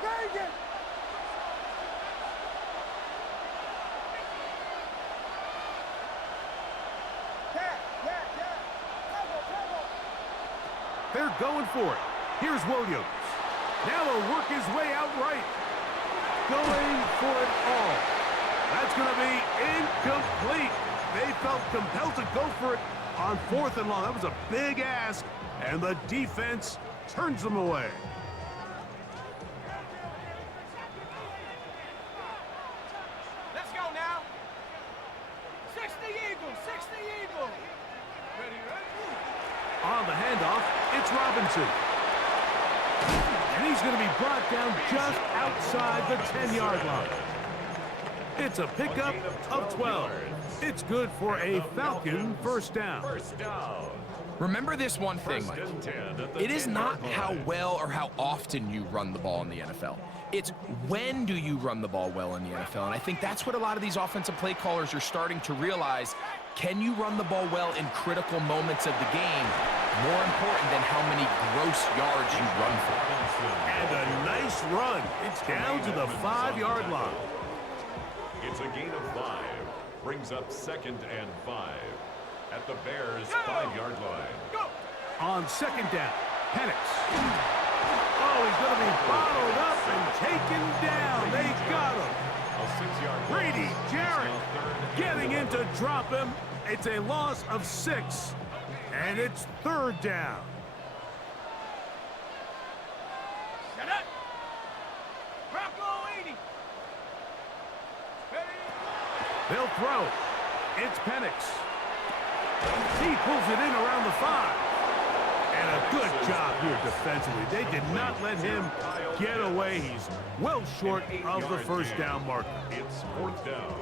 They're going for it. Here's Williams. Now he'll work his way out right. Going for it all. That's going to be incomplete. They felt compelled to go for it on 4th and long. That was a big ask, and the defense turns them away. Let's go now. 60 Eagles, 60 Eagles. Ready? On the handoff, it's Robinson. And he's going to be brought down just outside the 10-yard line. It's a pickup of 12. It's good for a Falcon first down. Remember this one thing, Mike. It is not how well or how often you run the ball in the NFL. It's when do you run the ball well in the NFL. And I think that's what a lot of these offensive play callers are starting to realize. Can you run the ball well in critical moments of the game? More important than how many gross yards you run for. And a nice run. It's down to the 5-yard line. It's a gain of 5. Brings up 2nd and 5. At the Bears' 5-yard line. Go! On 2nd down, Penix. Oh, he's going to be bottled up and taken down. They got him. A 6-yard Brady loss. Jarrett Now 3rd and getting in 11. to drop him. It's a loss of 6, and it's 3rd down. Shut up! Bronco 80. Ready? They'll throw. It's Penix. He pulls it in around the 5. And a good job here defensively. They did not let him get away. He's well short of the first down marker. It's 4th down.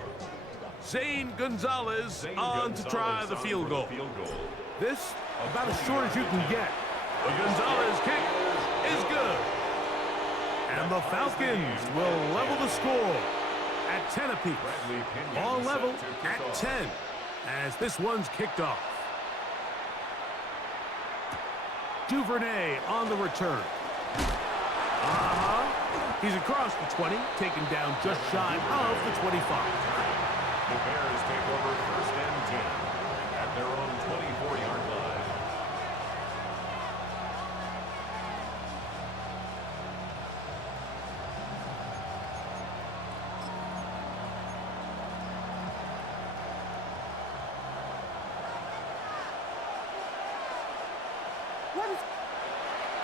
Zane Gonzalez on to try the field goal. This about as short as you can get. The Gonzalez kick is good. And the Falcons will level the score at 10 apiece. All level at 10 as this one's kicked off. Duvernay on the return. He's across the 20, taken down just shy of the 25. The Bears take over 1st and 10 at their own 24-yard line.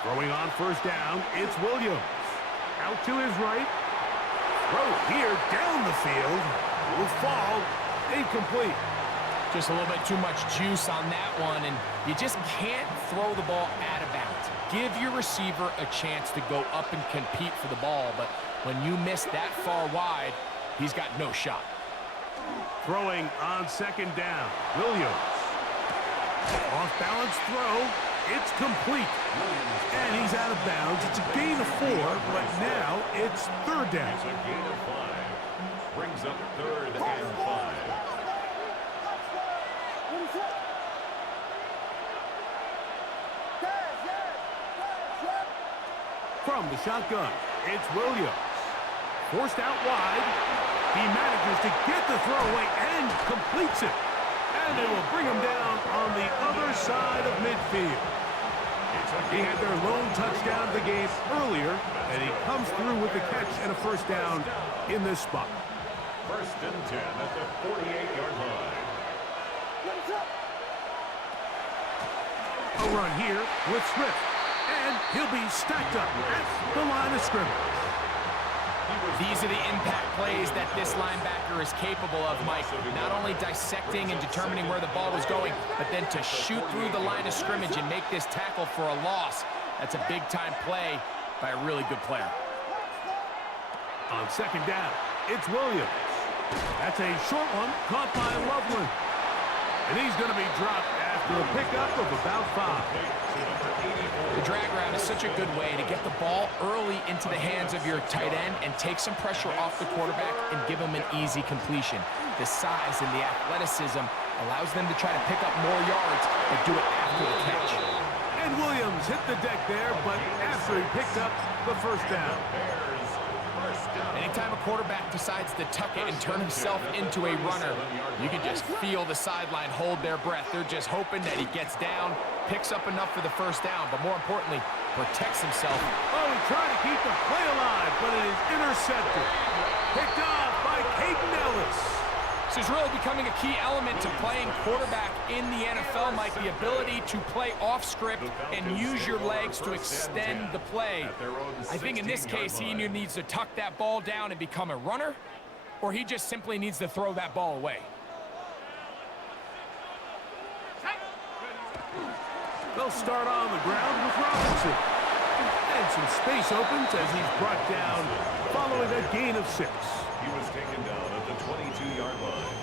Throwing on 1st down, it's Williams. Out to his right. Throw here down the field. Will fall. Incomplete. Just a little bit too much juice on that one, and you just can't throw the ball out of bounds. Give your receiver a chance to go up and compete for the ball, but when you miss that far wide, he's got no shot. Throwing on 2nd down, Williams. Off balance throw. It's complete. And he's out of bounds. It's a gain of 4, but now it's 3rd down. It's a gain of 5. Brings up 3rd and 5. From the shotgun, it's Williams. Forced out wide. He manages to get the throw away and completes it. And they will bring him down on the other side of midfield. He had their lone touchdown of the game earlier, and he comes through with the catch and a first down in this spot. 1st and 10 at the 48-yard line. A run here with Swift, and he'll be stacked up at the line of scrimmage. These are the impact plays that this linebacker is capable of, Mike. Not only dissecting and determining where the ball was going, but then to shoot through the line of scrimmage and make this tackle for a loss. That's a big-time play by a really good player. On 2nd down, it's Williams. That's a short one caught by Loveland. And he's going to be dropped after a pickup of about 5. The drag route is such a good way to get the ball early into the hands of your tight end and take some pressure off the quarterback and give him an easy completion. The size and the athleticism allows them to try to pick up more yards, but do it after the catch. And Williams hit the deck there, but after he picked up the first down. Anytime a quarterback decides to tuck it and turn himself into a runner, you can just feel the sideline hold their breath. They're just hoping that he gets down, picks up enough for the first down, but more importantly, protects himself. Oh, he tried to keep the play alive, but it is intercepted. Picked off by Caden Ellis. This is really becoming a key element to playing quarterback in the NFL, Mike, the ability to play off script and use your legs to extend the play. I think in this case, he either needs to tuck that ball down and become a runner, or he just simply needs to throw that ball away. They'll start on the ground with Robinson. And some space opens as he's brought down following a gain of 6. He was taken down at the 22-yard line.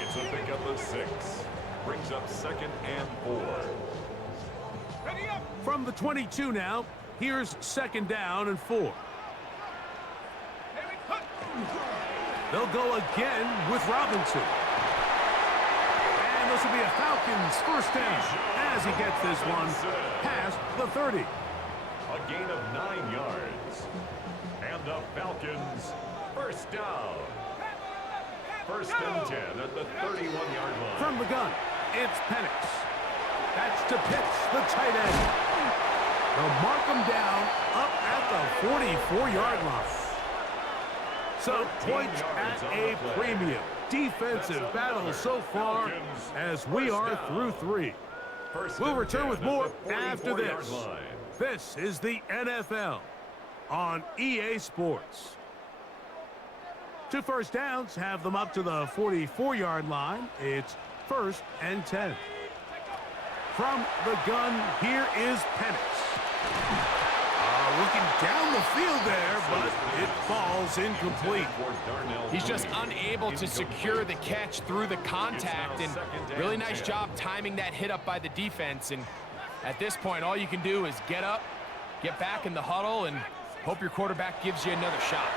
It's a pickup of 6. Brings up 2nd and 4. Ready up. From the 22 now, here's 2nd down and 4. They'll go again with Robinson. And this will be a Falcons first down as he gets this one past the 30. A gain of 9 yards. And the Falcons first down. 1st and 10 at the 31-yard line. From the gun, it's Penix. That's to Pitts, the tight end. They'll mark him down up at the 44-yard line. So points at a premium. Defensive battle so far as we are through 3. We'll return with more after this. This is the NFL on EA Sports. 2 first downs have them up to the 44-yard line. It's 1st and 10. From the gun, here is Penix. Looking down the field there, but it falls incomplete. He's just unable to secure the catch through the contact, and really nice job timing that hit up by the defense. And at this point, all you can do is get up, get back in the huddle, and hope your quarterback gives you another shot.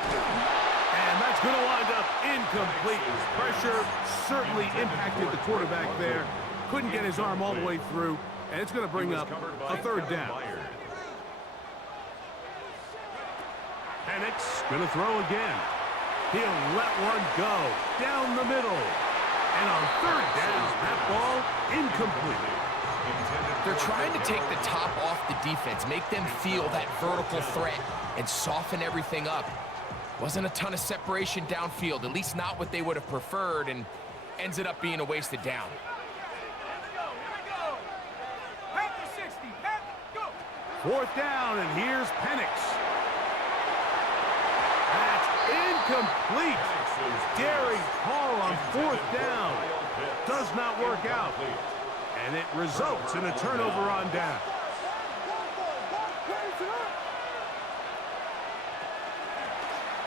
And that's going to wind up incomplete. Pressure certainly impacted the quarterback there. Couldn't get his arm all the way through, and it's going to bring up a 3rd down. Penix going to throw again. He'll let one go down the middle. And on 3rd down, that ball incomplete. They're trying to take the top off the defense, make them feel that vertical threat, and soften everything up. Wasn't a ton of separation downfield, at least not what they would have preferred, and ends it up being a wasted down. Panther 60. Panther, go. 4th down, and here's Penix. That's incomplete. Daring call on 4th down. Does not work out. And it results in a turnover on down.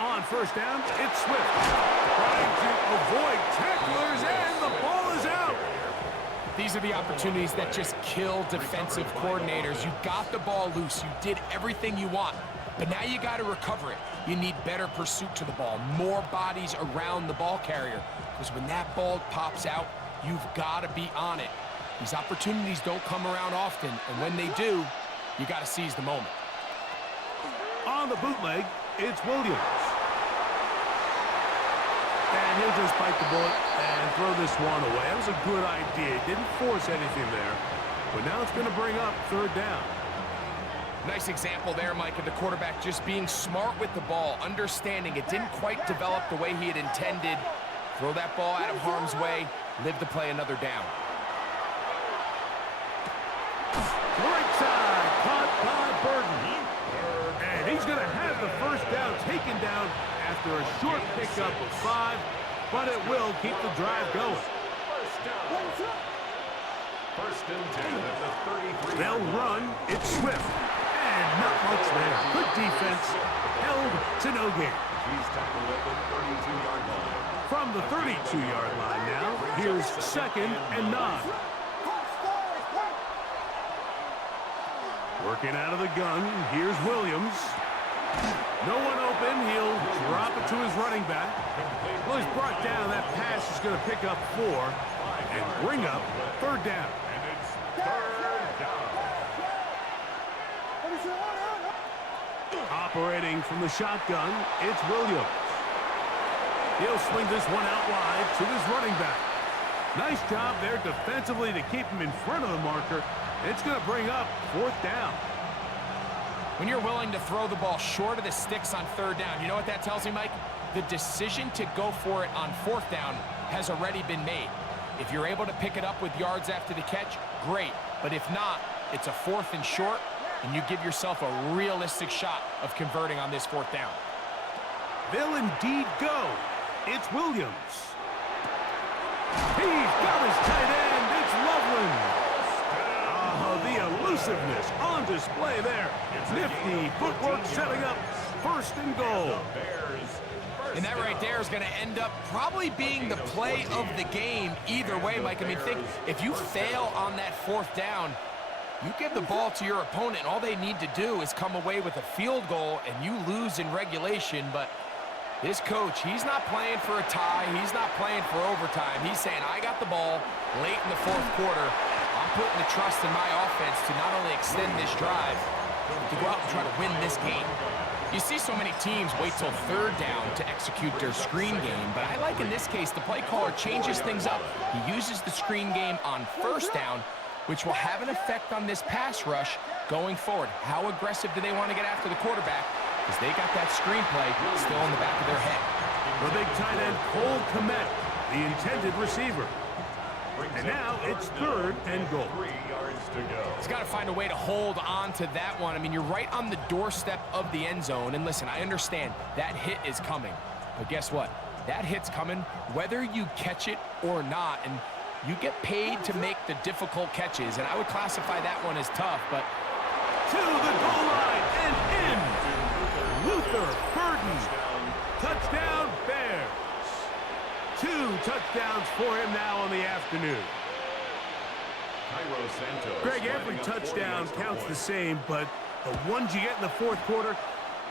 On 1st down, it's Swift. Trying to avoid tacklers, and the ball is out. These are the opportunities that just kill defensive coordinators. You got the ball loose. You did everything you want. But now you got to recover it. You need better pursuit to the ball, more bodies around the ball carrier. Because when that ball pops out, you've got to be on it. These opportunities don't come around often, and when they do, you got to seize the moment. On the bootleg, it's Williams. And he'll just bite the bullet and throw this one away. That was a good idea. Didn't force anything there. But now it's going to bring up 3rd down. Nice example there, Mike, of the quarterback just being smart with the ball, understanding it didn't quite develop the way he had intended. Throw that ball out of harm's way, live to play another down. Right side, caught by Burton. And he's going to have the 1st down taken down after a short pickup of 5, but it will keep the drive going. 1st and 10 at the 33. They'll run, it's Swift. And not much there. Good defense, held to no gain. He's tackled at the 32-yard line. From the 32-yard line now, here's 2nd and 9. Working out of the gun, here's Williams. No one open, he'll drop it to his running back. Well, he's brought down. That pass is going to pick up 4 and bring up 3rd down. And it's 3rd down. Operating from the shotgun, it's Williams. He'll swing this one out wide to his running back. Nice job there defensively to keep him in front of the marker. It's going to bring up 4th down. When you're willing to throw the ball short of the sticks on 3rd down, you know what that tells me, Mike? The decision to go for it on 4th down has already been made. If you're able to pick it up with yards after the catch, great. But if not, it's a 4th and short, and you give yourself a realistic shot of converting on this 4th down. They'll indeed go. It's Williams. He's got his tight end. It's Loveland. The elusiveness on display there. Nifty footwork setting up 1st and goal. And that right there is going to end up probably being the play of the game either way, Mike. I mean, think, if you fail on that 4th down, you give the ball to your opponent, and all they need to do is come away with a field goal, and you lose in regulation. But this coach, he's not playing for a tie. He's not playing for overtime. He's saying, I got the ball late in the 4th quarter. I'm putting the trust in my offense to not only extend this drive, but to go out and try to win this game. You see so many teams wait till 3rd down to execute their screen game, but I like in this case the play caller changes things up. He uses the screen game on 1st down, which will have an effect on this pass rush going forward. How aggressive do they want to get after the quarterback? Because they got that screenplay still in the back of their head. The big tight end, Cole Kmet, the intended receiver. And now it's 3rd and goal. 3 yards to go. He's got to find a way to hold on to that one. I mean, you're right on the doorstep of the end zone. And listen, I understand that hit is coming. But guess what? That hit's coming whether you catch it or not. And you get paid to make the difficult catches. And I would classify that one as tough, but... To the goal line and in. Luther Burden. Touchdown, Bears. 2 touchdowns for him now on the afternoon. Greg, every touchdown counts the same, but the ones you get in the 4th quarter,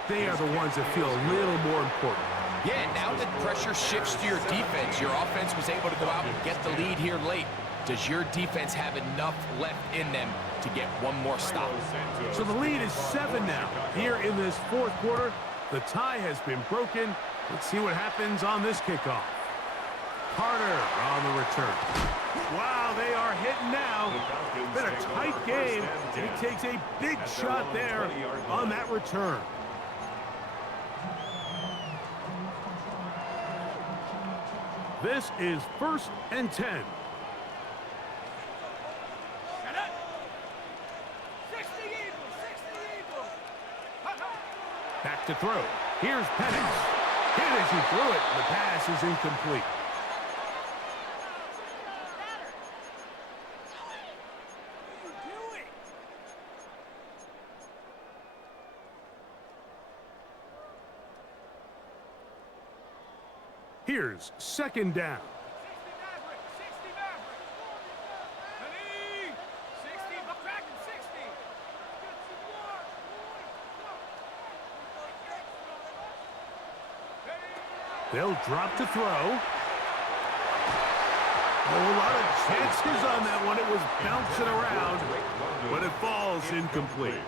they are the ones that feel a little more important. Yeah, now that pressure shifts to your defense, your offense was able to go out and get the lead here late. Does your defense have enough left in them to get one more stop? So the lead is 7 now. Here in this 4th quarter, the tie has been broken. Let's see what happens on this kickoff. Carter on the return. Wow, they are hitting now. It's been a tight game. He takes a big shot there on that return. This is 1st and 10. 60 Eagles, 60 Eagles. Back to throw. Here's Penix. Hit as he threw it. The pass is incomplete. Here's 2nd down. 60 Maverick. Penny. 60, back in 60. They'll drop to throw. A lot of chances on that one. It was bouncing around, but it falls incomplete.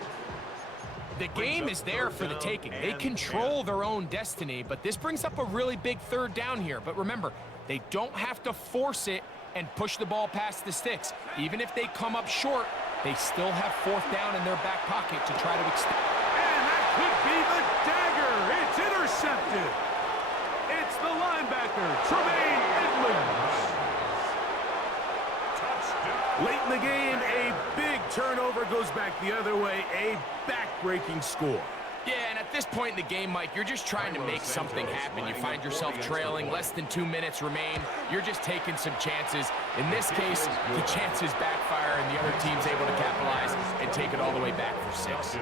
The game is there for the taking. They control their own destiny, but this brings up a really big 3rd down here. But remember, they don't have to force it and push the ball past the sticks. Even if they come up short, they still have 4th down in their back pocket to try to extend. And that could be the dagger. It's intercepted. It's the linebacker, Tremaine Edmonds. Late in the game, a big turnover goes back the other way, a back-breaking score. Yeah, and at this point in the game, Mike, you're just trying to make something happen. You find yourself trailing, less than 2 minutes remain. You're just taking some chances. In this case, the chances backfire, and the other team's able to capitalize and take it all the way back for 6.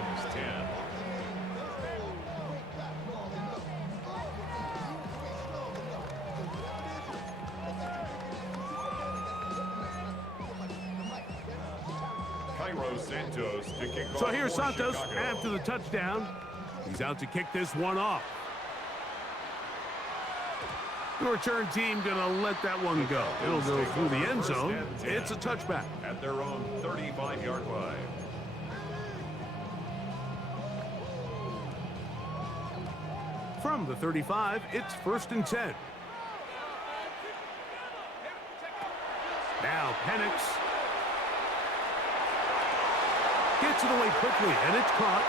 Cairo Santos to kick off So here's for Santos Chicago. after the touchdown. He's out to kick this one off. The return team gonna let that one go. It'll go through the end zone. It's a touchback. At their own 35-yard line. From the 35, it's 1st and 10. Now Penix gets it away quickly, and it's caught.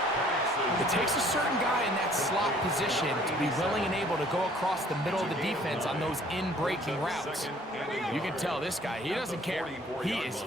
It takes a certain guy in that slot position to be willing and able to go across the middle of the defense on those in-breaking routes. You can tell this guy, he doesn't care. He is